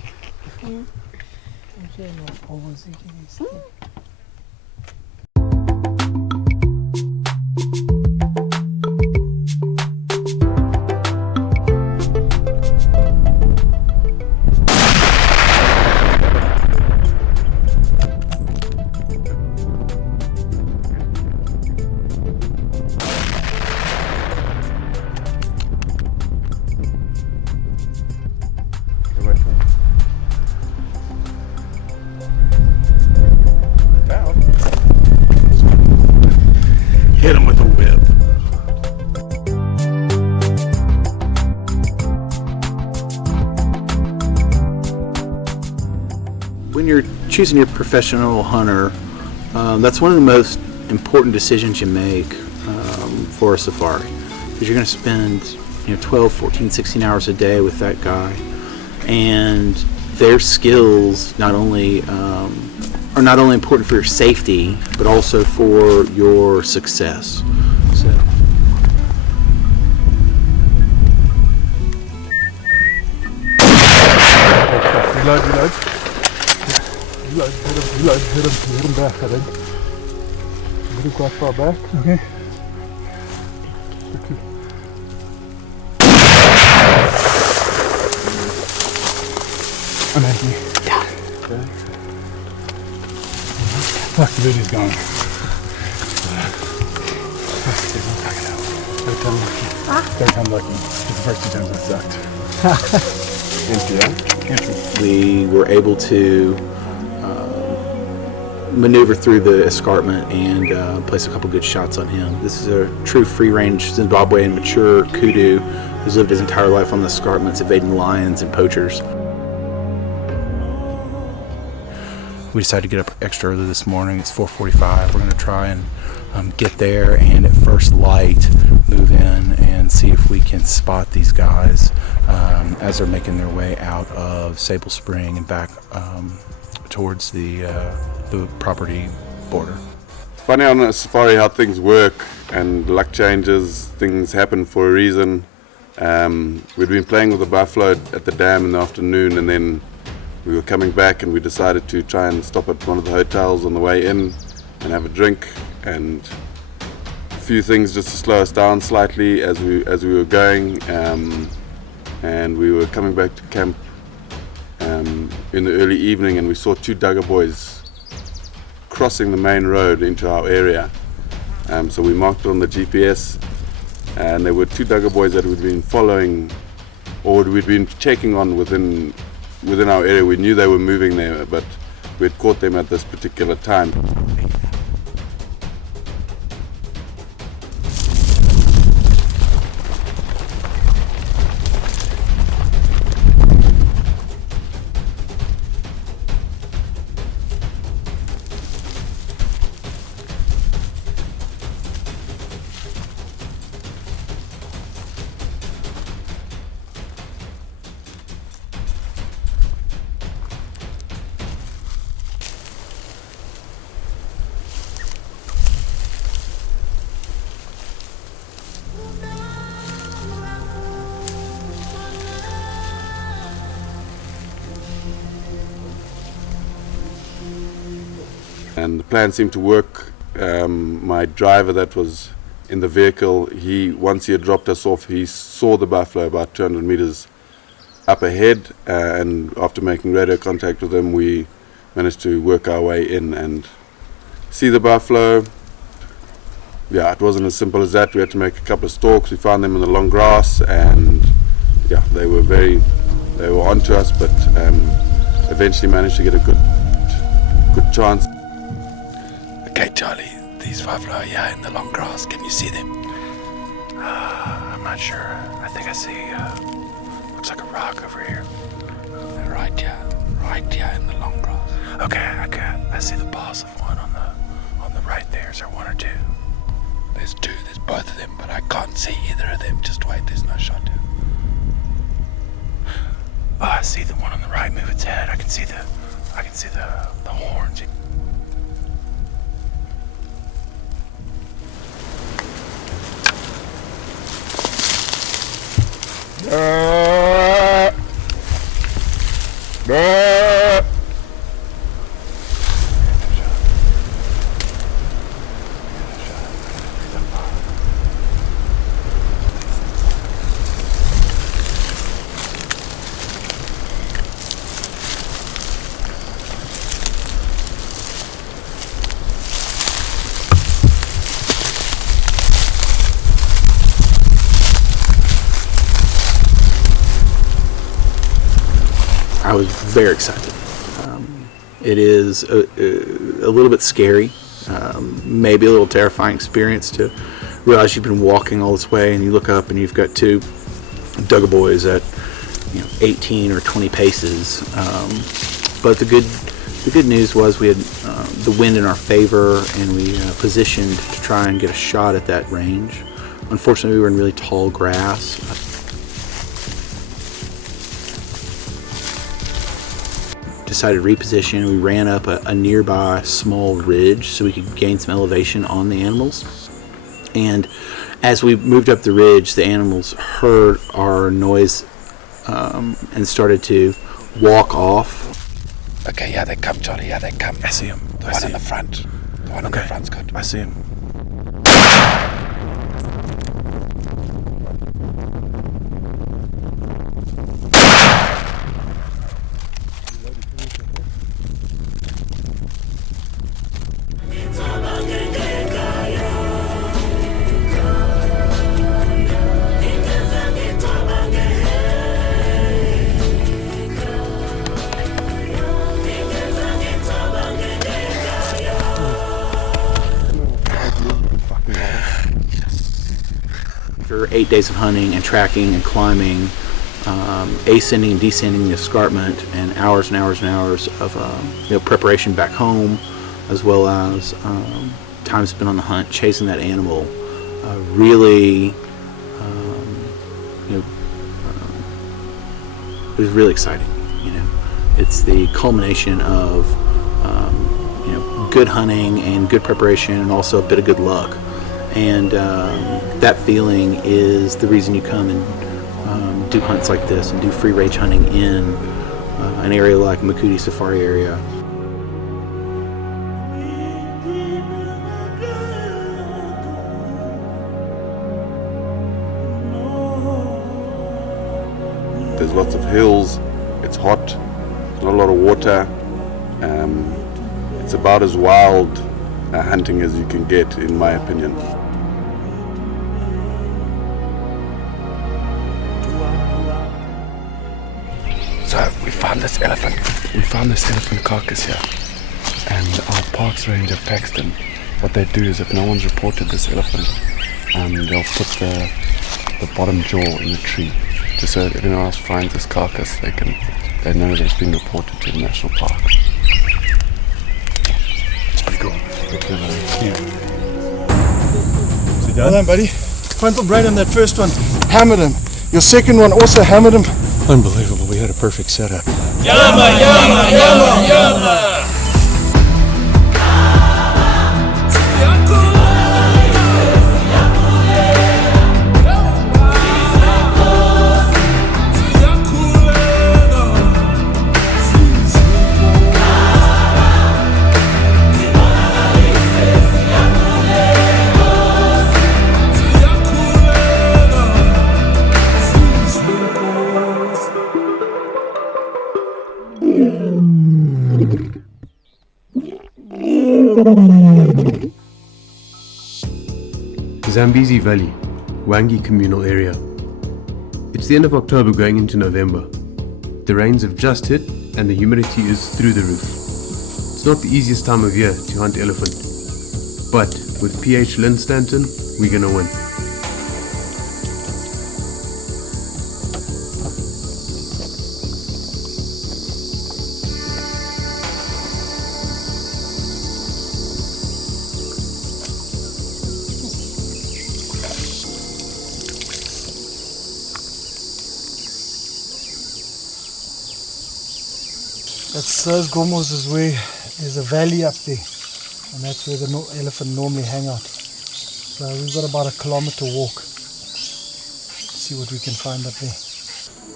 Hit him with a whip. When you're choosing your professional hunter, that's one of the most important decisions you make for a safari, because you're going to spend 12, 14, 16 hours a day with that guy, and their skills not only are not only important for your safety, but also for your success. So. Reload. Hit him back, I think. Hit him quite far back. Okay. Underneath me. Yeah. Okay. Fuck, the video's gone. Third time lucky. Because the first 2 times I sucked. We were able to maneuver through the escarpment and place a couple good shots on him. This is a true free-range Zimbabwean mature Kudu who's lived his entire life on the escarpments, evading lions and poachers. We decided to get up extra early this morning. It's 4:45. We're going to try and get there and at first light move in and see if we can spot these guys as they're making their way out of Sable Spring and back towards the property border. It's funny on a safari how things work and luck changes, things happen for a reason. We'd been playing with the buffalo at the dam in the afternoon, and then we were coming back and we decided to try and stop at one of the hotels on the way in and have a drink and a few things just to slow us down slightly as we were going, and we were coming back to camp in the early evening, and we saw 2 Duggar boys crossing the main road into our area. So we marked it on the GPS, and there were 2 Duggar boys that we'd been following, or we'd been checking on within our area. We knew they were moving there, but we had caught them at this particular time. And the plan seemed to work. My driver that was in the vehicle, once he had dropped us off, he saw the buffalo about 200 meters up ahead, and after making radio contact with him, we managed to work our way in and see the buffalo. Yeah, it wasn't as simple as that. We had to make a couple of stalks. We found them in the long grass, and yeah, they were onto us, but eventually managed to get a good chance. Okay, Charlie, these buffalo are here in the long grass. Can you see them? I'm not sure. I think I see, looks like a rock over here. They're right here in the long grass. Okay, I see the paws of one on the right there. Is there 1 or 2? There's 2, there's both of them, but I can't see either of them. Just wait, there's no shot here. Oh, I see the one on the right move its head. I can see the horns. I was very excited. It is a little bit scary, maybe a little terrifying experience to realize you've been walking all this way and you look up and you've got 2 Duggar boys at 18 or 20 paces. But the good news was we had the wind in our favor, and we positioned to try and get a shot at that range. Unfortunately, we were in really tall grass. Decided to reposition. We ran up a nearby small ridge so we could gain some elevation on the animals. And as we moved up the ridge, the animals heard our noise and started to walk off. Okay, yeah, they come, Charlie. Yeah, they come. I see them. The one in the front. The one in the front's good. I see him. 8 days of hunting and tracking and climbing, ascending and descending the escarpment, and hours of preparation back home, as well as time spent on the hunt chasing that animal, really it was really exciting. It's the culmination of good hunting and good preparation, and also a bit of good luck. And that feeling is the reason you come and do hunts like this and do free range hunting in an area like Makudi Safari area. There's lots of hills, it's hot, not a lot of water. It's about as wild hunting as you can get, in my opinion. So we found this elephant. We found this elephant carcass here, and our parks ranger Paxton. What they do is, if no one's reported this elephant, they'll put the bottom jaw in the tree, just so that if anyone else finds this carcass, they know that it's been reported to the national park. It's pretty cool. Well done, buddy. Frontal brain on that first one. Hammered him. Your second one also hammered him. Unbelievable. We had a perfect setup. Yama, yama, yama, yama. Zambezi Valley, Wangi communal area. It's the end of October going into November. The rains have just hit and the humidity is through the roof. It's not the easiest time of year to hunt elephant, but with PH Lynn Stanton, we're gonna win. That's those gomos is where there's a valley up there, and that's where the elephant normally hang out. So we've got about a kilometer walk. See what we can find up there.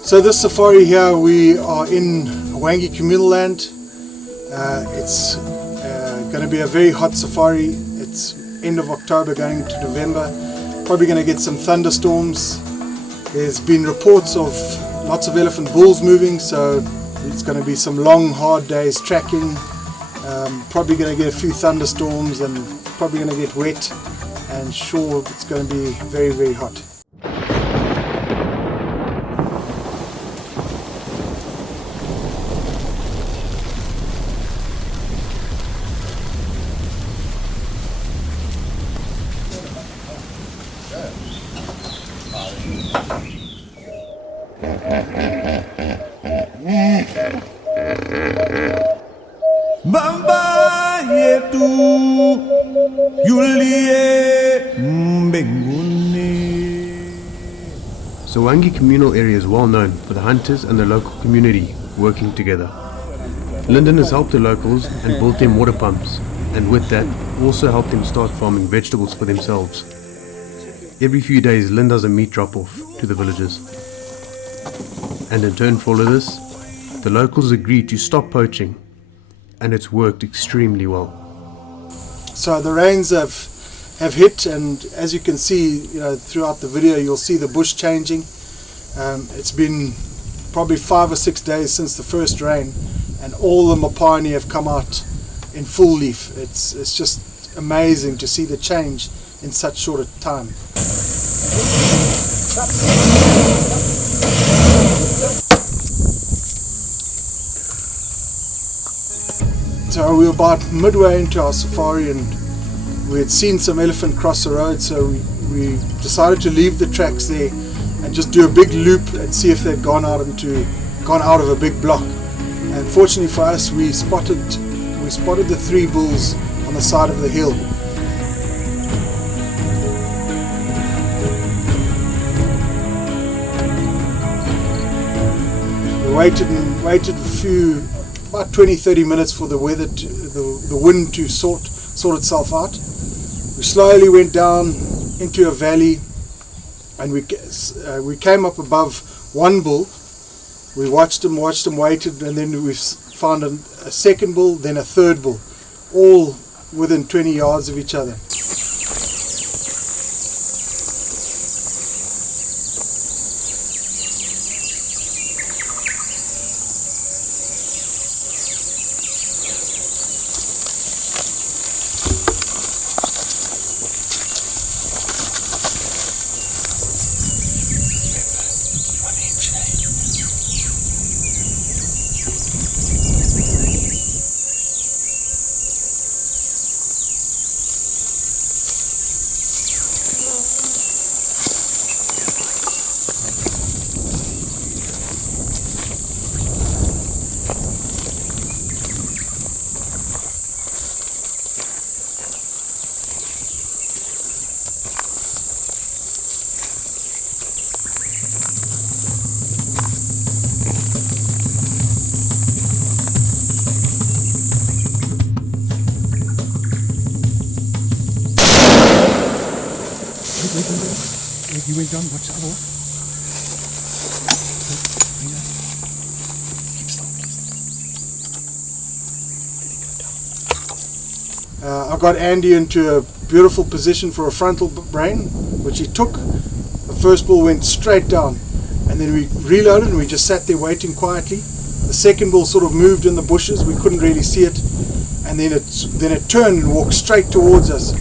So this safari here, we are in Wangi communal land. It's going to be a very hot safari. It's end of October going into November. Probably going to get some thunderstorms. There's been reports of lots of elephant bulls moving, so it's going to be some long, hard days tracking. Probably going to get a few thunderstorms and probably going to get wet, and sure, it's going to be very, very hot. Bamba yetu yulie mbinguni. So Wangi communal area is well known for the hunters and the local community working together. Lyndon has helped the locals and built them water pumps, and with that also helped them start farming vegetables for themselves. Every few days Lynn does a meat drop-off to the villagers. And in turn for all of this, the locals agreed to stop poaching, and it's worked extremely well. So the rains have hit, and as you can see, throughout the video, you'll see the bush changing. It's been probably 5 or 6 days since the first rain, and all the mopani have come out in full leaf. It's just amazing to see the change in such short a time. So we were about midway into our safari, and we had seen some elephant cross the road, so we we decided to leave the tracks there and just do a big loop and see if they'd gone out of a big block. And fortunately for us, we spotted the 3 bulls on the side of the hill. We waited about 20-30 minutes for the weather the wind to sort itself out. We slowly went down into a valley, and we came up above one bull. We watched him, waited, and then we found a second bull, then a third bull, all within 20 yards of each other. You went down, watch the other one. Keep still, I got Andy into a beautiful position for a frontal brain, which he took. The first bull went straight down, and then we reloaded and we just sat there waiting quietly. The second bull sort of moved in the bushes, we couldn't really see it, and then it turned and walked straight towards us.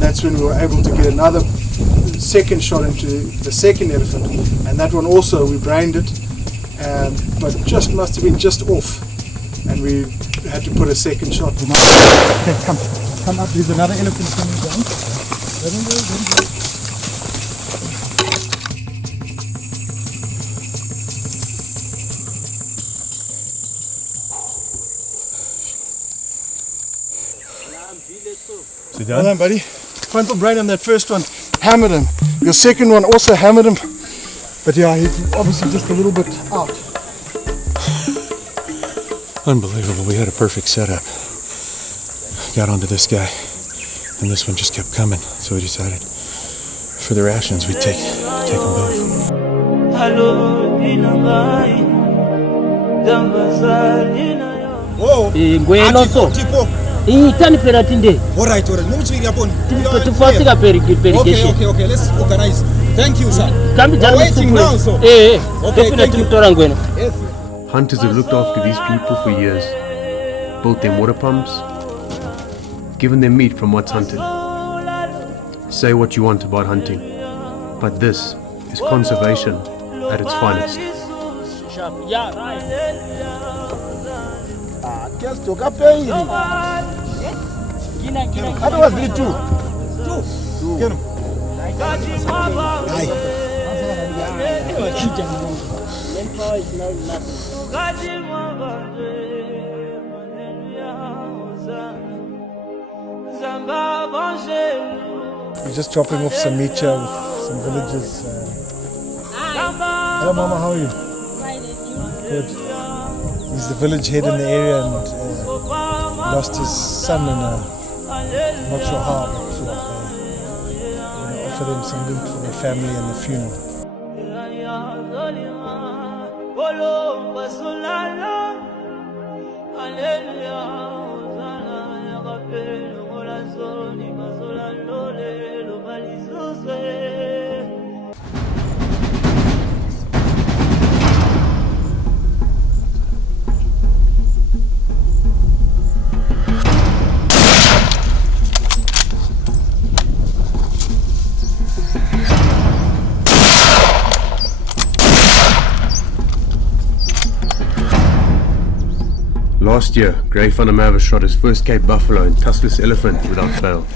That's when we were able to get another second shot into the second elephant, and that one also we brained it, but just must have been just off, and we had to put a second shot. Okay, come up. There's another elephant coming down. Let him go. Sit down. Well done, buddy. Frontal brain on that first one, hammered him. Your second one also hammered him, but yeah, he's obviously just a little bit out. Unbelievable, we had a perfect setup. Got onto this guy, and this one just kept coming, so we decided for the rations we'd take them both. Whoa! Tani peratinde. Alright. Mungu hapo. Tufasika perikeshe. Okay. Let's organize. Thank you, sir. Kambi jana waiting now, so. Okay, thank you. Hunters have looked after these people for years, built them water pumps, given them meat from what's hunted. Say what you want about hunting, but this is conservation at its finest. Yeah, right. Just took up pay. That was the two. We're just chopping off some meat here with some villagers. Hello, Mama, how are you? Good. He's the village head in the area and lost his son in a, not sure how, but we're going to offer them some loot for their family and the funeral. Last year, Gray van der Merwe shot his first Cape buffalo and tuskless elephant without fail.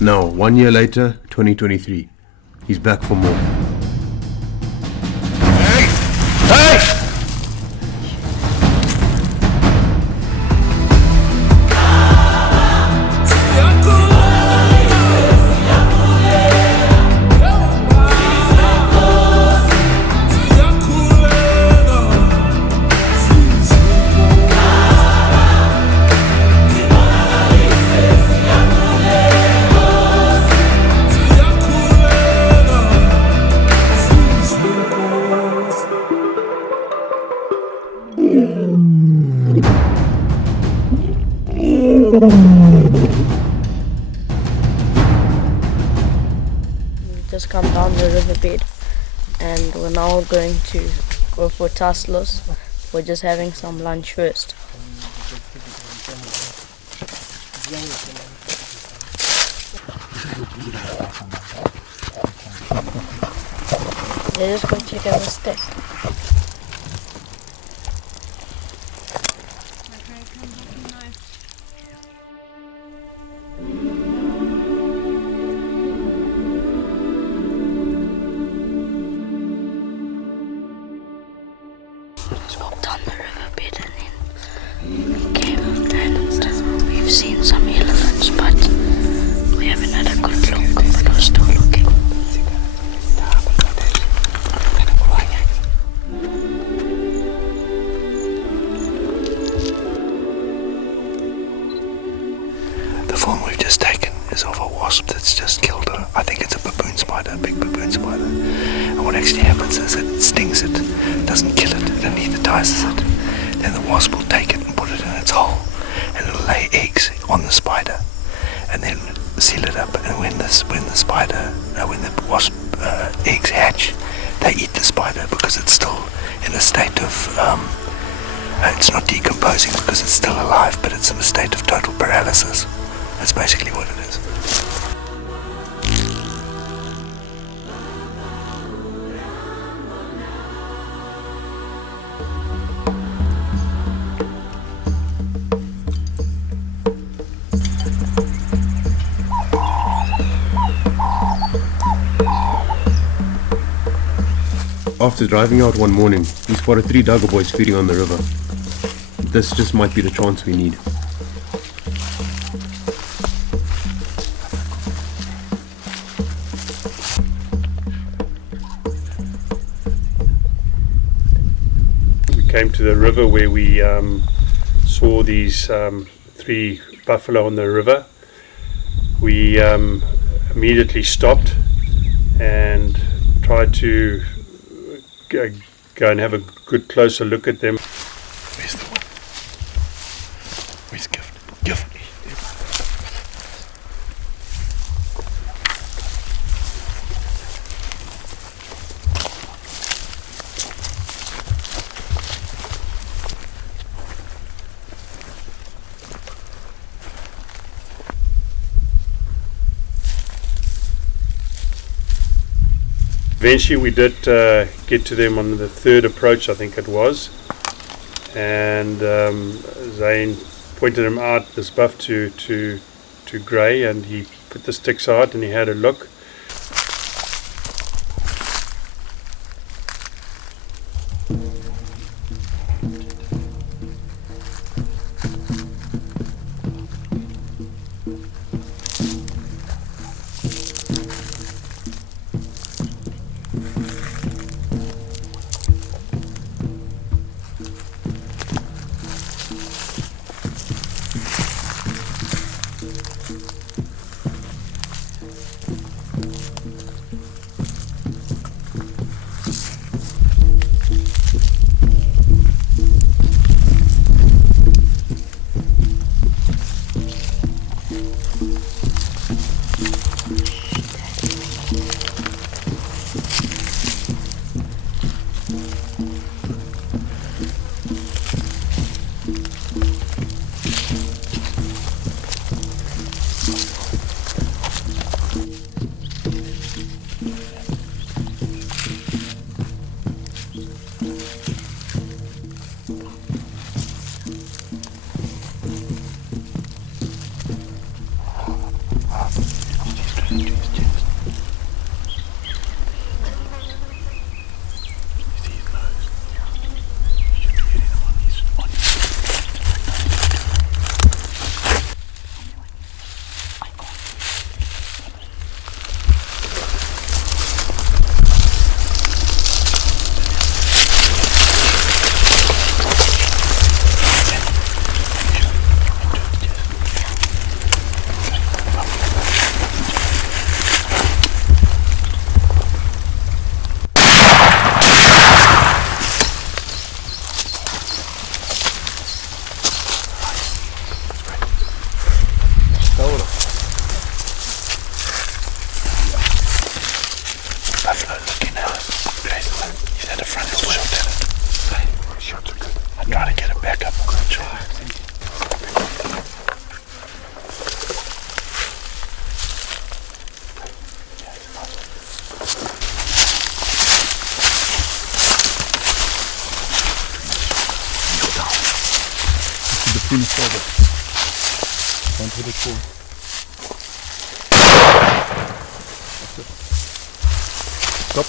Now, 1 year later, 2023, he's back for more. We've just come down the riverbed and we're now going to go for tusslers. We're just having some lunch first. Yeah, just go check out the stick. Down the riverbed and then cave and we've seen some elephants, but we haven't had a good look, but we're still looking. The film we've just taken is of a wasp that's just killed I think it's a baboon spider, a big baboon spider. And what actually happens is it stings it, doesn't kill it, it anesthetizes it. Then the wasp will take it and put it in its hole, and it'll lay eggs on the spider, and then seal it up. And when the wasp eggs hatch, they eat the spider because it's still in a state of it's not decomposing because it's still alive, but it's in a state of total paralysis. That's basically what it is. After driving out one morning, we spotted 3 Duggar boys feeding on the river. This just might be the chance we need. We came to the river where we saw these 3 buffalo on the river. We immediately stopped and tried to go and have a good closer look at them. Where's the one? Where's Gift? Gift! Eventually we did get to them on the 3rd approach, I think it was, and Zane pointed him out, this buff, to Gray, and he put the sticks out and he had a look. back up. Good job. Between forward. Don't hit it forward. Stop.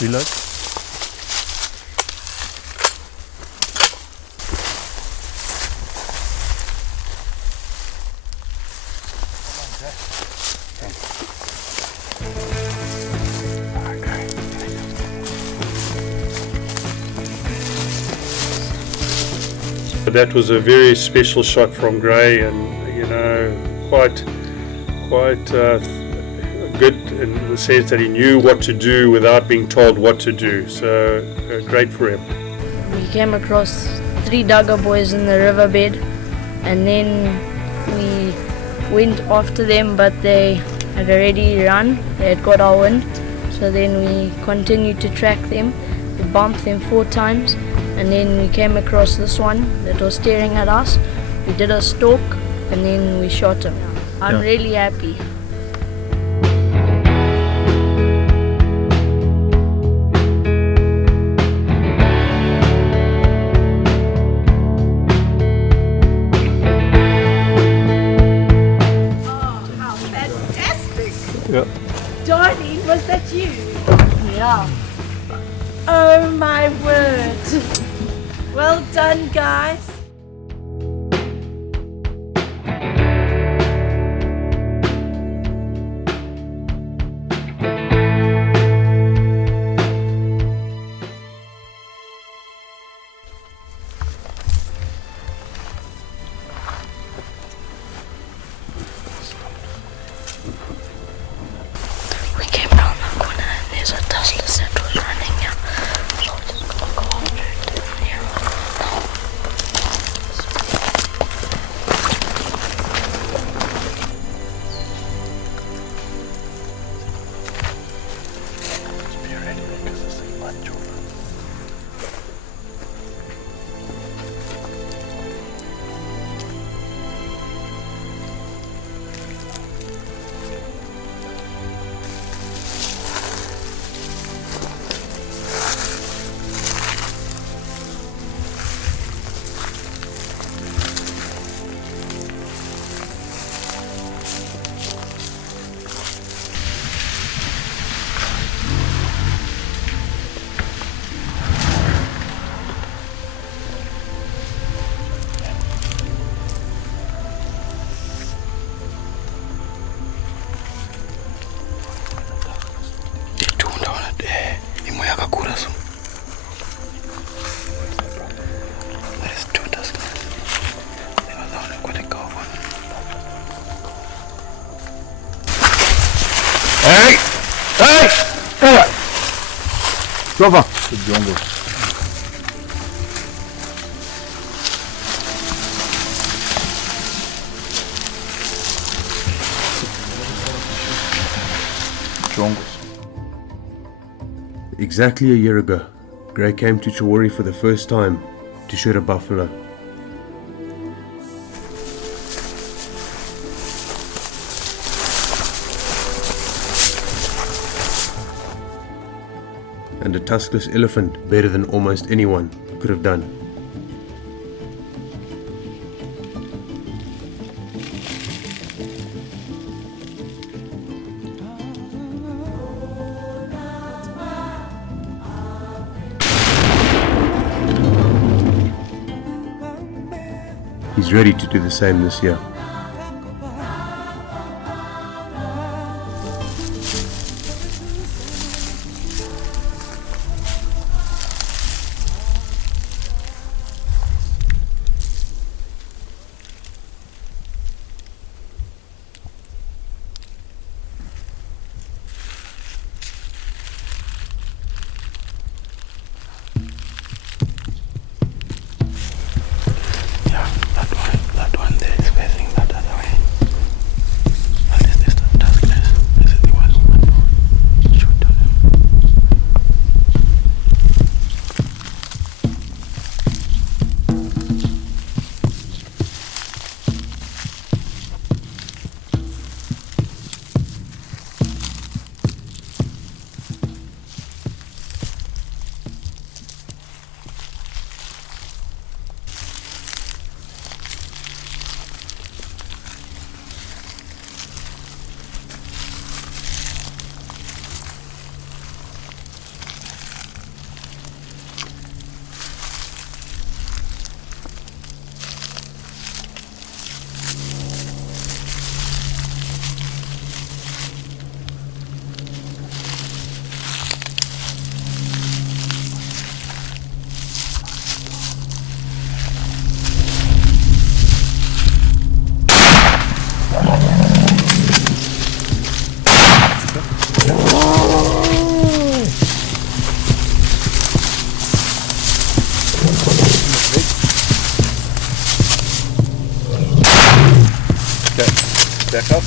Reload. But that was a very special shot from Gray, and quite good in the sense that he knew what to do without being told what to do. So great for him. We came across 3 Duggar boys in the riverbed, and then we went after them, but they had already run. They had got our wind, so then we continued to track them. We bumped them 4 times, and then we came across this one that was staring at us. We did a stalk, and then we shot him. I'm really happy. Yeah. Darling, was that you? Yeah. Oh my word. Well done, guys. We came down the corner and there's a Tesla that was running here. So we're just gonna go after it. Yeah. Be ready because there's a lunch over. Hey! Hey! Hey! Cover. The jungle. Jungle. Exactly a year ago, Gray came to Chawari for the first time to shoot a buffalo. And a tuskless elephant better than almost anyone could have done. He's ready to do the same this year. That one there is facing back up.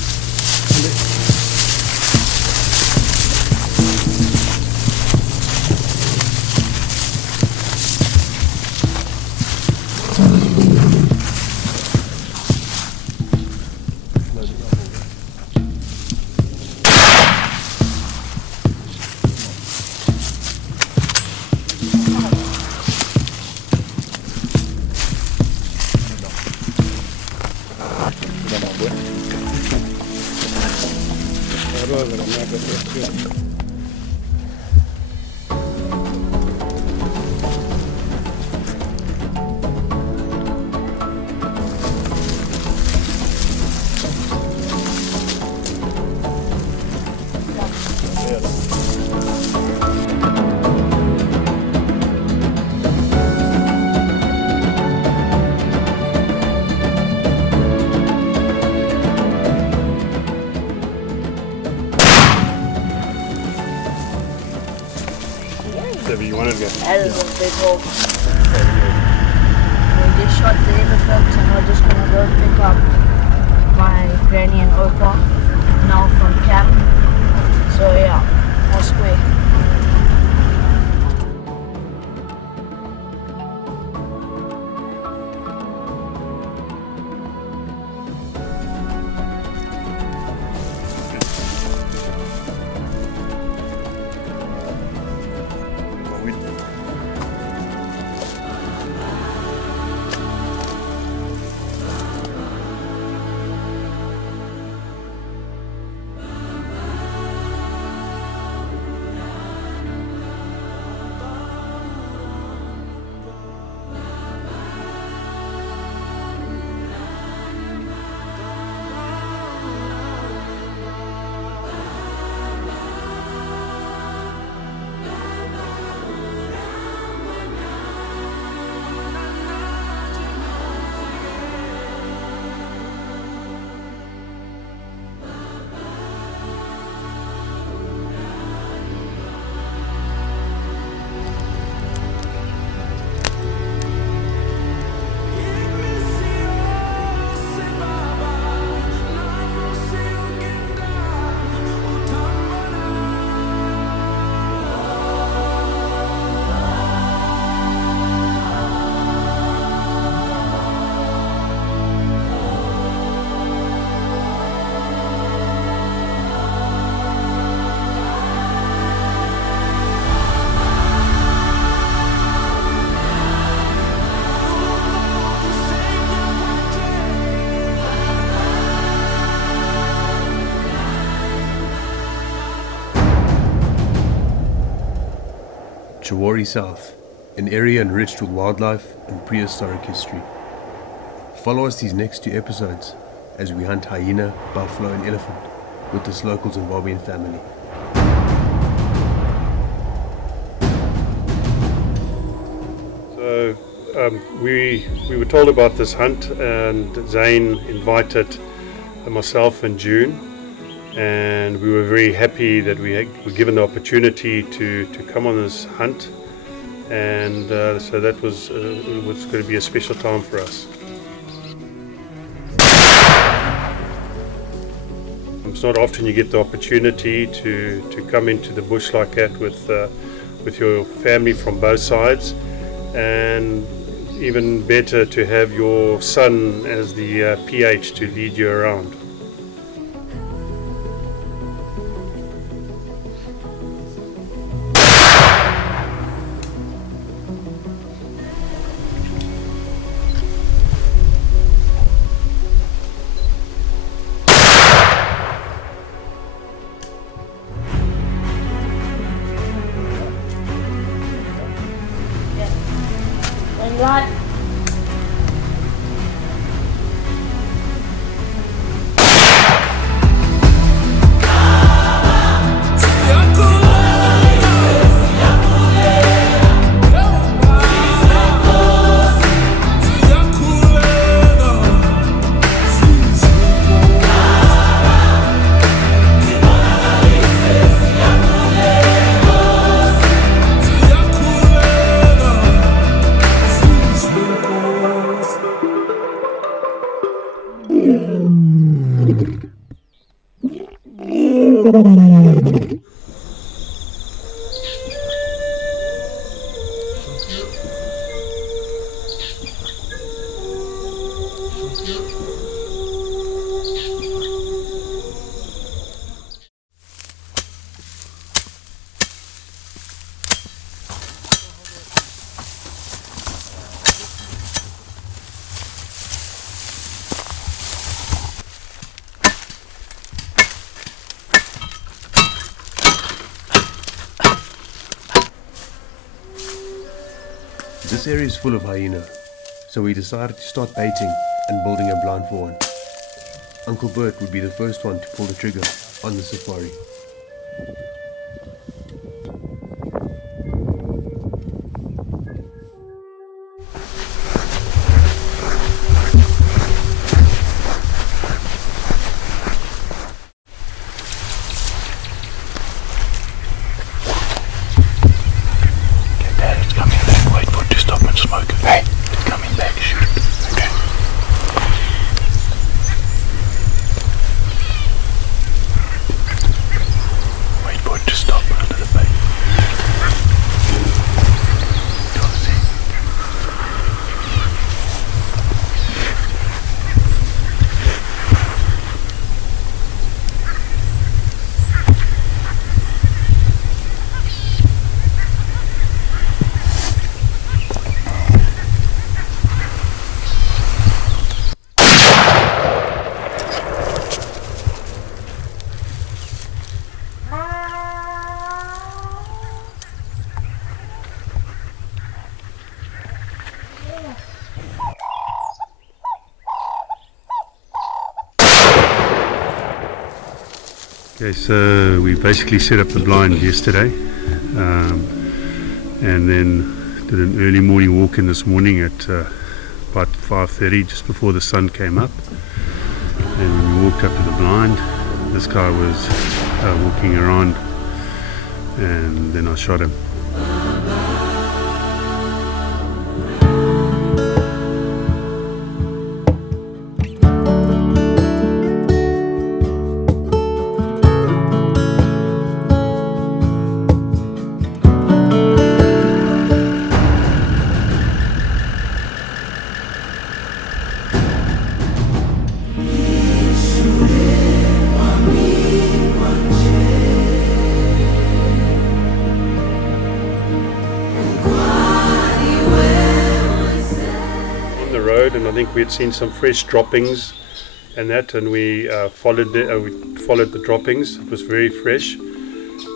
You wanted to go? That is a big hole. We just shot the elephant and we're just gonna go pick up my granny and Opa now from camp. So yeah, all square. Chawari South, an area enriched with wildlife and prehistoric history. Follow us these next 2 episodes as we hunt hyena, buffalo and elephant with this local Zimbabwean family. So we were told about this hunt, and Zane invited myself and June, and we were very happy that we were given the opportunity to come on this hunt, and so that was going to be a special time for us. It's not often you get the opportunity to come into the bush like that with your family from both sides, and even better to have your son as the PH to lead you around. This area is full of hyena, so we decided to start baiting and building a blind for one. Uncle Bert would be the first one to pull the trigger on the safari. Okay, so we basically set up the blind yesterday and then did an early morning walk in this morning at about 5:30, just before the sun came up. And when we walked up to the blind, this guy was walking around, and then I shot him. And I think we had seen some fresh droppings and that, and we followed the droppings. It was very fresh,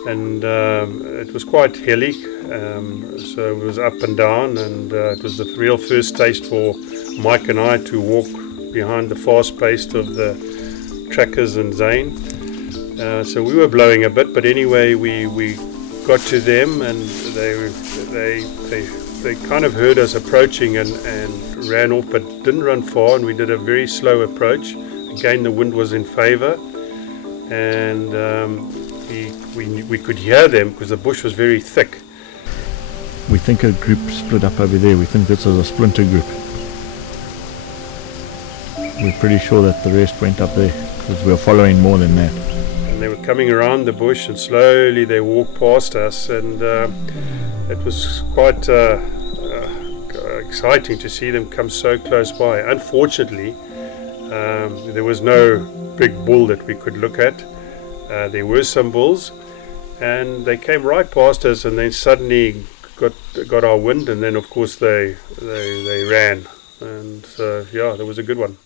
and it was quite hilly, so it was up and down, and it was the real first taste for Mike and I to walk behind the fast pace of the trackers and Zane. So we were blowing a bit, but anyway we got to them, and they kind of heard us approaching and ran off, but didn't run far, and we did a very slow approach. Again, the wind was in favor, and we could hear them because the bush was very thick. We think a group split up over there. We think this is a splinter group. We're pretty sure that the rest went up there because we're following more than that. And they were coming around the bush, and slowly they walked past us, and it was quite exciting to see them come so close by. Unfortunately, there was no big bull that we could look at. There were some bulls, and they came right past us, and then suddenly got our wind, and then of course they ran, and so yeah, that was a good one.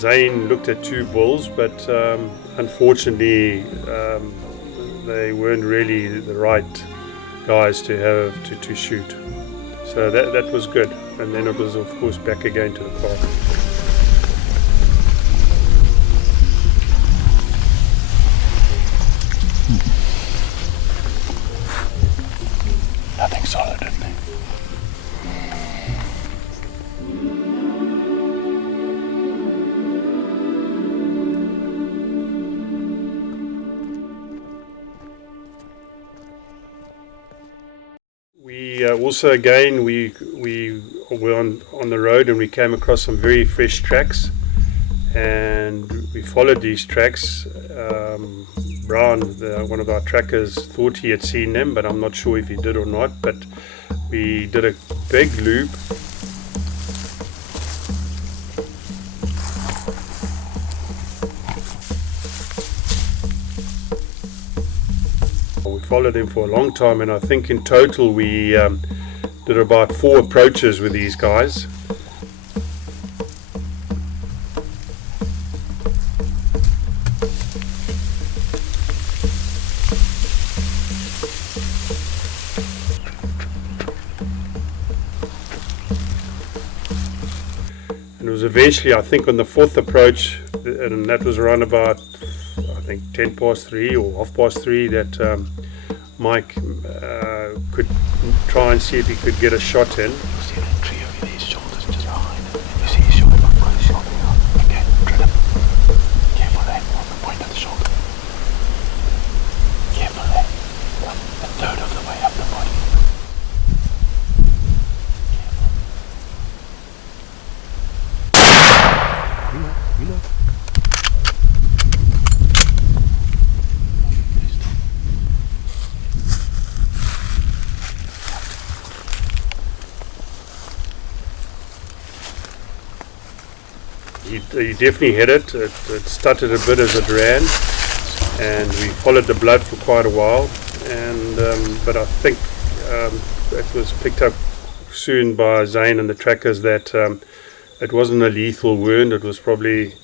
Zane looked at 2 bulls, but unfortunately they weren't really the right guys to have to shoot. So that was good, and then it was of course back again to the car. Nothing solid, isn't it? Also again we were on the road and we came across some very fresh tracks, and we followed these tracks. Brown, one of our trackers, thought he had seen them, but I'm not sure if he did or not. But we did a big loop. We followed him for a long time, and I think in total we did about 4 approaches with these guys. And it was eventually, I think, on the 4th approach, and that was around about, I think, 10 past 3 or half past 3, that Mike could try and see if he could get a shot in. See the tree over these shoulders just behind him. You see his shoulder, I've got his shoulder out. Okay, drill him. Careful there, on the point of the shoulder. Careful there. A third of the way up the body. Reload. He definitely hit it. It stuttered a bit as it ran, and we followed the blood for quite a while. And but I think it was picked up soon by Zane and the trackers that it wasn't a lethal wound. It was probably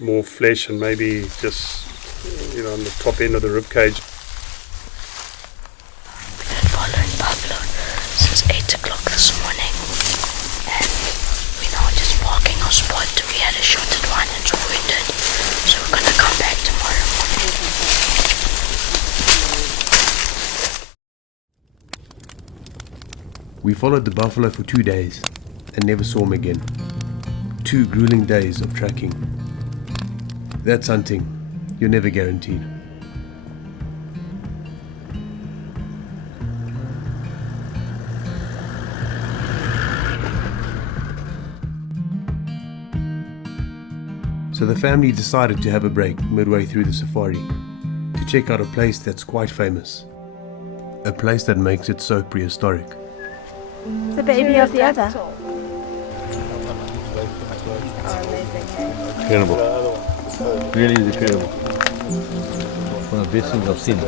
more flesh and maybe just on the top end of the rib cage. We've been following Buffalo since 8 o'clock this morning, and we're now just walking our spot. We had a shot at one and it's wounded, so we're gonna come back tomorrow morning. We followed the buffalo for 2 days and never saw him again. 2 grueling days of tracking. That's hunting. You're never guaranteed. So the family decided to have a break midway through the safari to check out a place that's quite famous. A place that makes it so prehistoric. The baby of the other. Incredible. Really is incredible. One of the best things I've seen.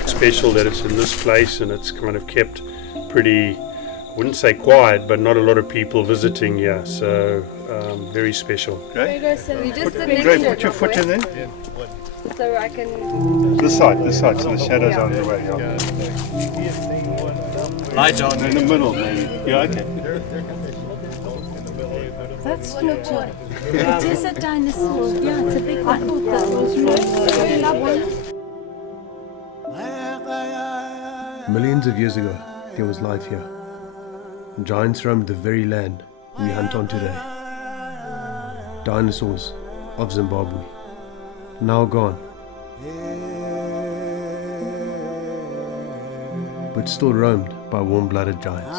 It's special that it's in this place and it's kind of kept pretty, I wouldn't say quiet, but not a lot of people visiting here, so very special. Great. Put your foot in there. So I can... This side, so the shadows out of the way. Light on. In the middle, maybe. Yeah, okay. That's not it. It is a dinosaur. Yeah, it's a big one. I thought that was really lovely. Millions of years ago, there was life here. Giants roamed the very land we hunt on today. Dinosaurs of Zimbabwe, now gone, but still roamed by warm-blooded giants.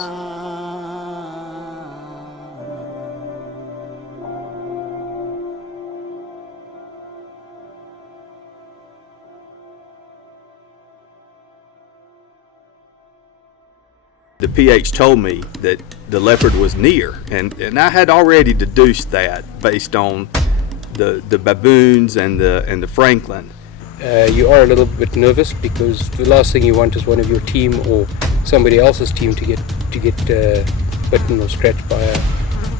The PH told me that the leopard was near, and I had already deduced that based on the baboons and the Franklin. You are a little bit nervous because the last thing you want is one of your team or somebody else's team to get bitten or scratched by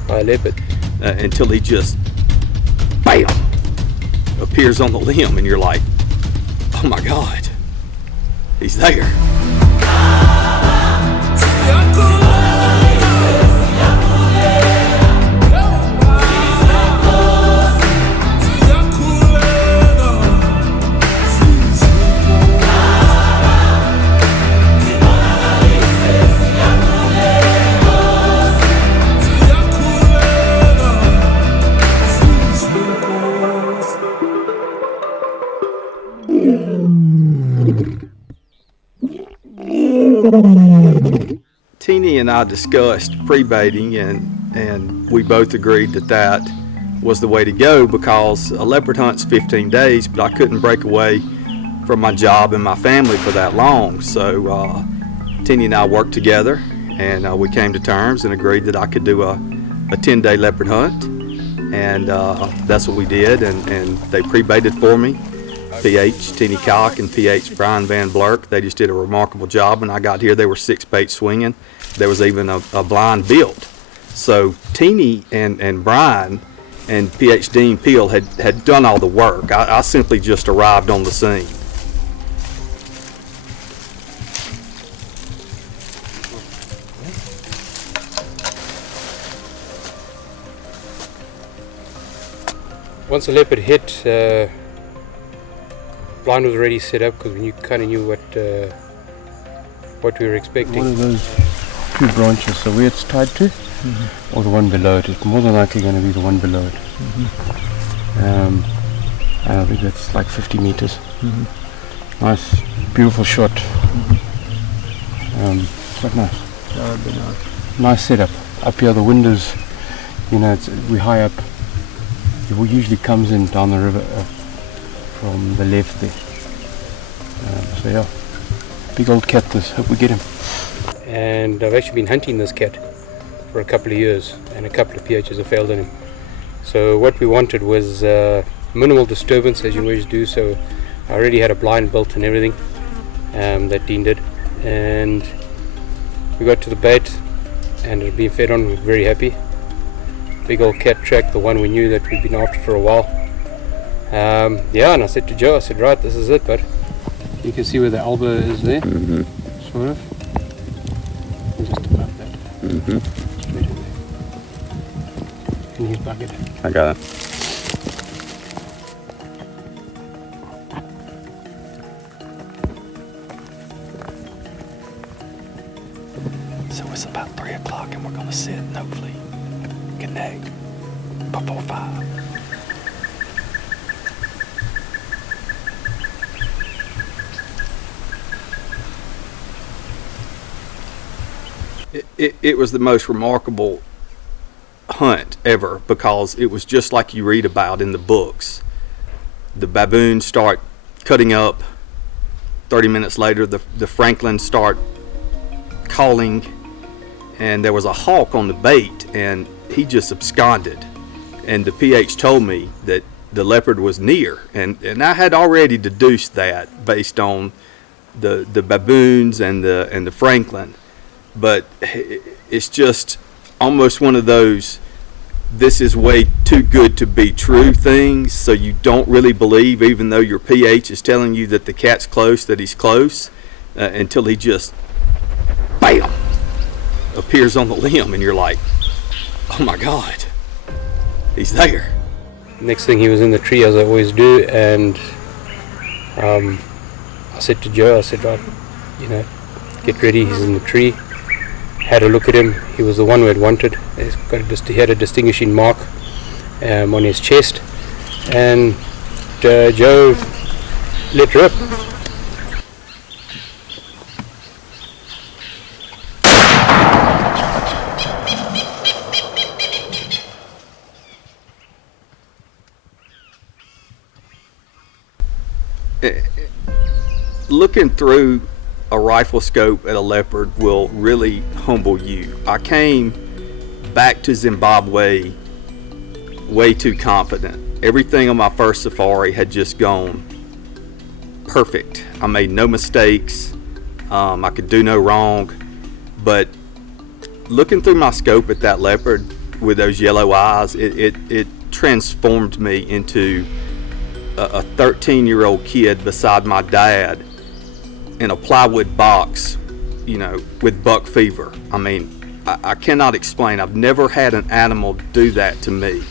a leopard. Until he just, bam, appears on the limb, and you're like, oh my God, he's there. Teeny and I discussed pre-baiting, and we both agreed that that was the way to go, because a leopard hunt's 15 days, but I couldn't break away from my job and my family for that long. So Teeny and I worked together, and we came to terms and agreed that I could do a 10-day leopard hunt, and that's what we did, and they pre-baited for me. PH, Teeny Cock, and PH, Brian Van Blurk, they just did a remarkable job. When I got here, they were 6 baits swinging. There was even a blind built. So Teeny and Brian and PH Dean Peel had done all the work. I simply just arrived on the scene. Once the leopard hit, blind was already set up because we kind of knew what we were expecting. One of those 2 branches, so where it's tied to, or the one below it. It's more than likely going to be the one below it. And I think that's like 50 meters. Nice, beautiful shot. Quite nice. Nice setup. Up here, the windows, you know, we're high up. It usually comes in down the river from the left there. So yeah, big old cat this, hope we get him. And I've actually been hunting this cat for a couple of years, and a couple of PHs have failed on him. So what we wanted was minimal disturbance, as you always do. So I already had a blind built and everything that Dean did, and we got to the bait and it had been fed on. We were very happy. Big old cat track, the one we knew that we'd been after for a while. Yeah, and I said to Joe, I said, right, this is it, but you can see where the elbow is there, sort of. And just above that. Straight in there. And his bucket. I got it. So it's about 3 o'clock and we're gonna sit and hopefully connect before 5. It was the most remarkable hunt ever, because it was just like you read about in the books. The baboons start cutting up. 30 minutes later, the francolins start calling, and there was a hawk on the bait, and he just absconded. And the PH told me that the leopard was near, and I had already deduced that based on the baboons and the francolin. But it's just almost one of those, this is way too good to be true things, so you don't really believe, even though your PH is telling you that the cat's close, that he's close, until he just, bam, appears on the limb, and you're like, oh my God, he's there. Next thing, he was in the tree, as I always do, and I said to Joe, I said, right, you know, get ready, he's in the tree. Had a look at him. He was the one we had wanted. He had a distinguishing mark on his chest, and Joe let rip. Looking through a rifle scope at a leopard will really humble you. I came back to Zimbabwe way too confident. Everything on my first safari had just gone perfect. I made no mistakes. I could do no wrong. But looking through my scope at that leopard with those yellow eyes, it transformed me into a 13-year-old kid beside my dad in a plywood box, you know, with buck fever. I mean, I cannot explain. I've never had an animal do that to me.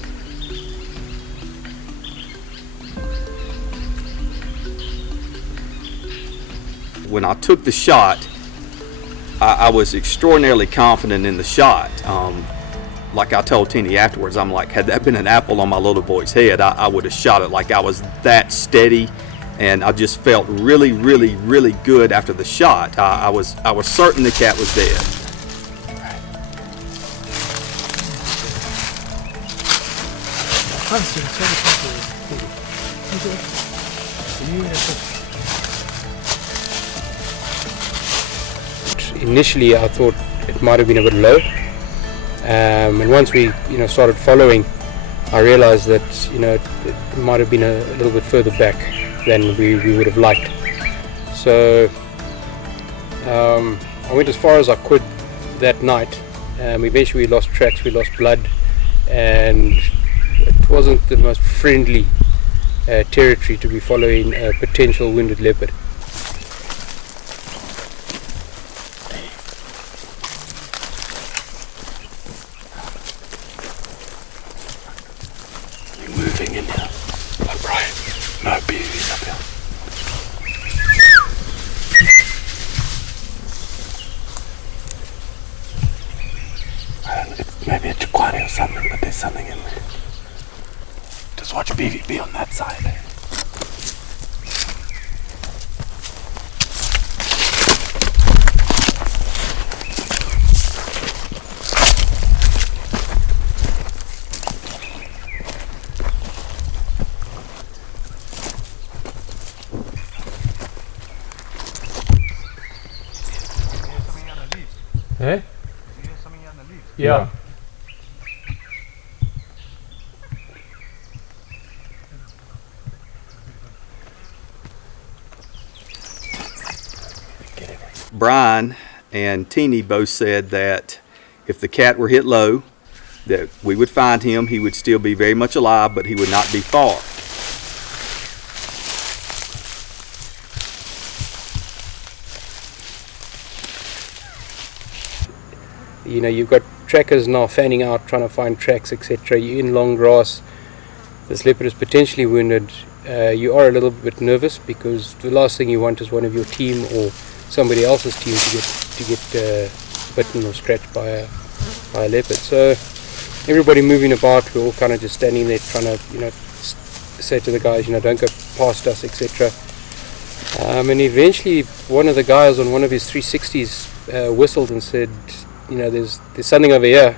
When I took the shot, I was extraordinarily confident in the shot. Like I told Teeny afterwards, I'm like, had that been an apple on my little boy's head, I would have shot it. Like I was that steady, and I just felt really, really, really good after the shot. I was certain the cat was dead. Initially, I thought it might have been a bit low, and once we, started following, I realized that, it might have been a little bit further back than we would have liked. So I went as far as I could that night. Eventually we lost tracks, we lost blood, and it wasn't the most friendly territory to be following a potential wounded leopard. Moving in here. Upright. No babies up here. Maybe a chihuahua or something, but there's something in there. Just watch BVB on that side there. Eh? Yeah. Brian and Teeny both said that if the cat were hit low, that we would find him. He would still be very much alive, but he would not be far. You've got trackers now fanning out, trying to find tracks, etc. You're in long grass. This leopard is potentially wounded. You are a little bit nervous because the last thing you want is one of your team or somebody else's team to get bitten or scratched by a leopard. So everybody moving about, we're all kind of just standing there trying to say to the guys, don't go past us, etc. And eventually one of the guys on one of his 360s whistled and said, there's something over here.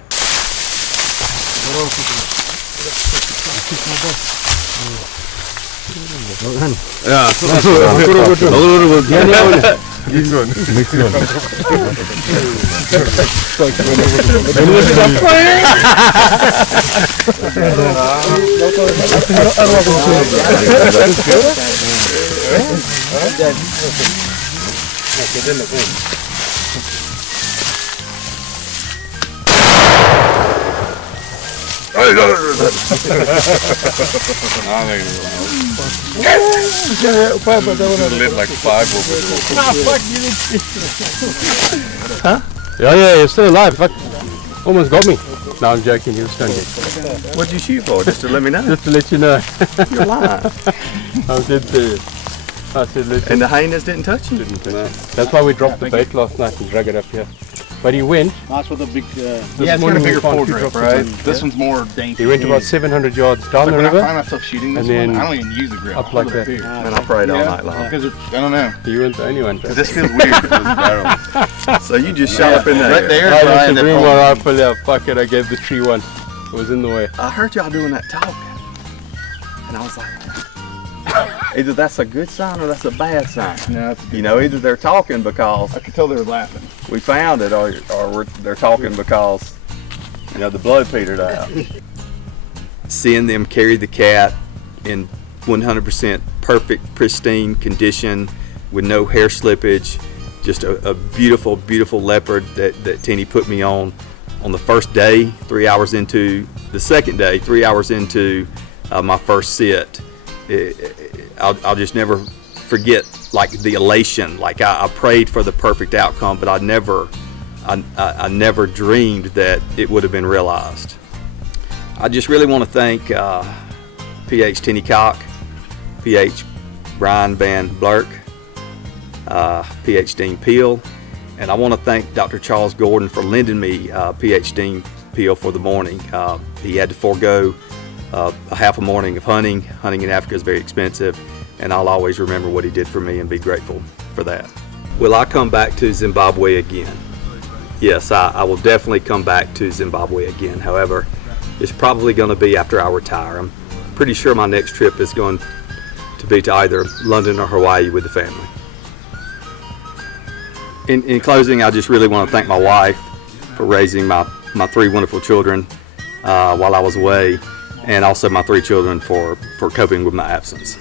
Yeah. Lit like 5 over there. Nah, fuck you. Huh? Yeah, you're still alive. Fuck. Almost got me. No, I'm joking. He was stone dead. What'd you shoot for? Just to let me know? Just to let you know. You're lying. I'm dead serious. I said, let you. And the hyenas didn't touch you? Didn't touch you. That's why we dropped the bait last night and drug it up here. But he went. That's with a big. This morning we found 2 drops, right? This one's more dainty. He went about 700 yards down the when river. I find myself shooting this and then one, I don't even use the grip. Up like that. And I prayed all night long. Because I don't know. You weren't the only one. This feels weird for those barrels. So you just shot up in there. Right there. I used to bring my rifle out. Fuck it, I gave the tree one. It was in the way. I heard y'all doing that talking. And I was like, either that's a good sign or that's a bad sign. No, that's either they're talking because I could tell they were laughing. We found it, or they're talking because the blood petered out. Seeing them carry the cat in 100% perfect, pristine condition with no hair slippage, just a beautiful, beautiful leopard that Teeny put me on the first day, 3 hours into the second day, 3 hours into my first sit. I'll just never forget like the elation. Like I prayed for the perfect outcome, but I never dreamed that it would have been realized. I just really want to thank PH Teeny Cock, PH Brian Van Blurk, PH Dean Peel, and I want to thank Dr. Charles Gordon for lending me PH Dean Peel for the morning. He had to forego a half a morning of hunting. Hunting in Africa is very expensive, and I'll always remember what he did for me and be grateful for that. Will I come back to Zimbabwe again? Yes, I will definitely come back to Zimbabwe again. However, it's probably going to be after I retire. I'm pretty sure my next trip is going to be to either London or Hawaii with the family. In closing, I just really want to thank my wife for raising my 3 wonderful children while I was away, and also my 3 children for coping with my absence.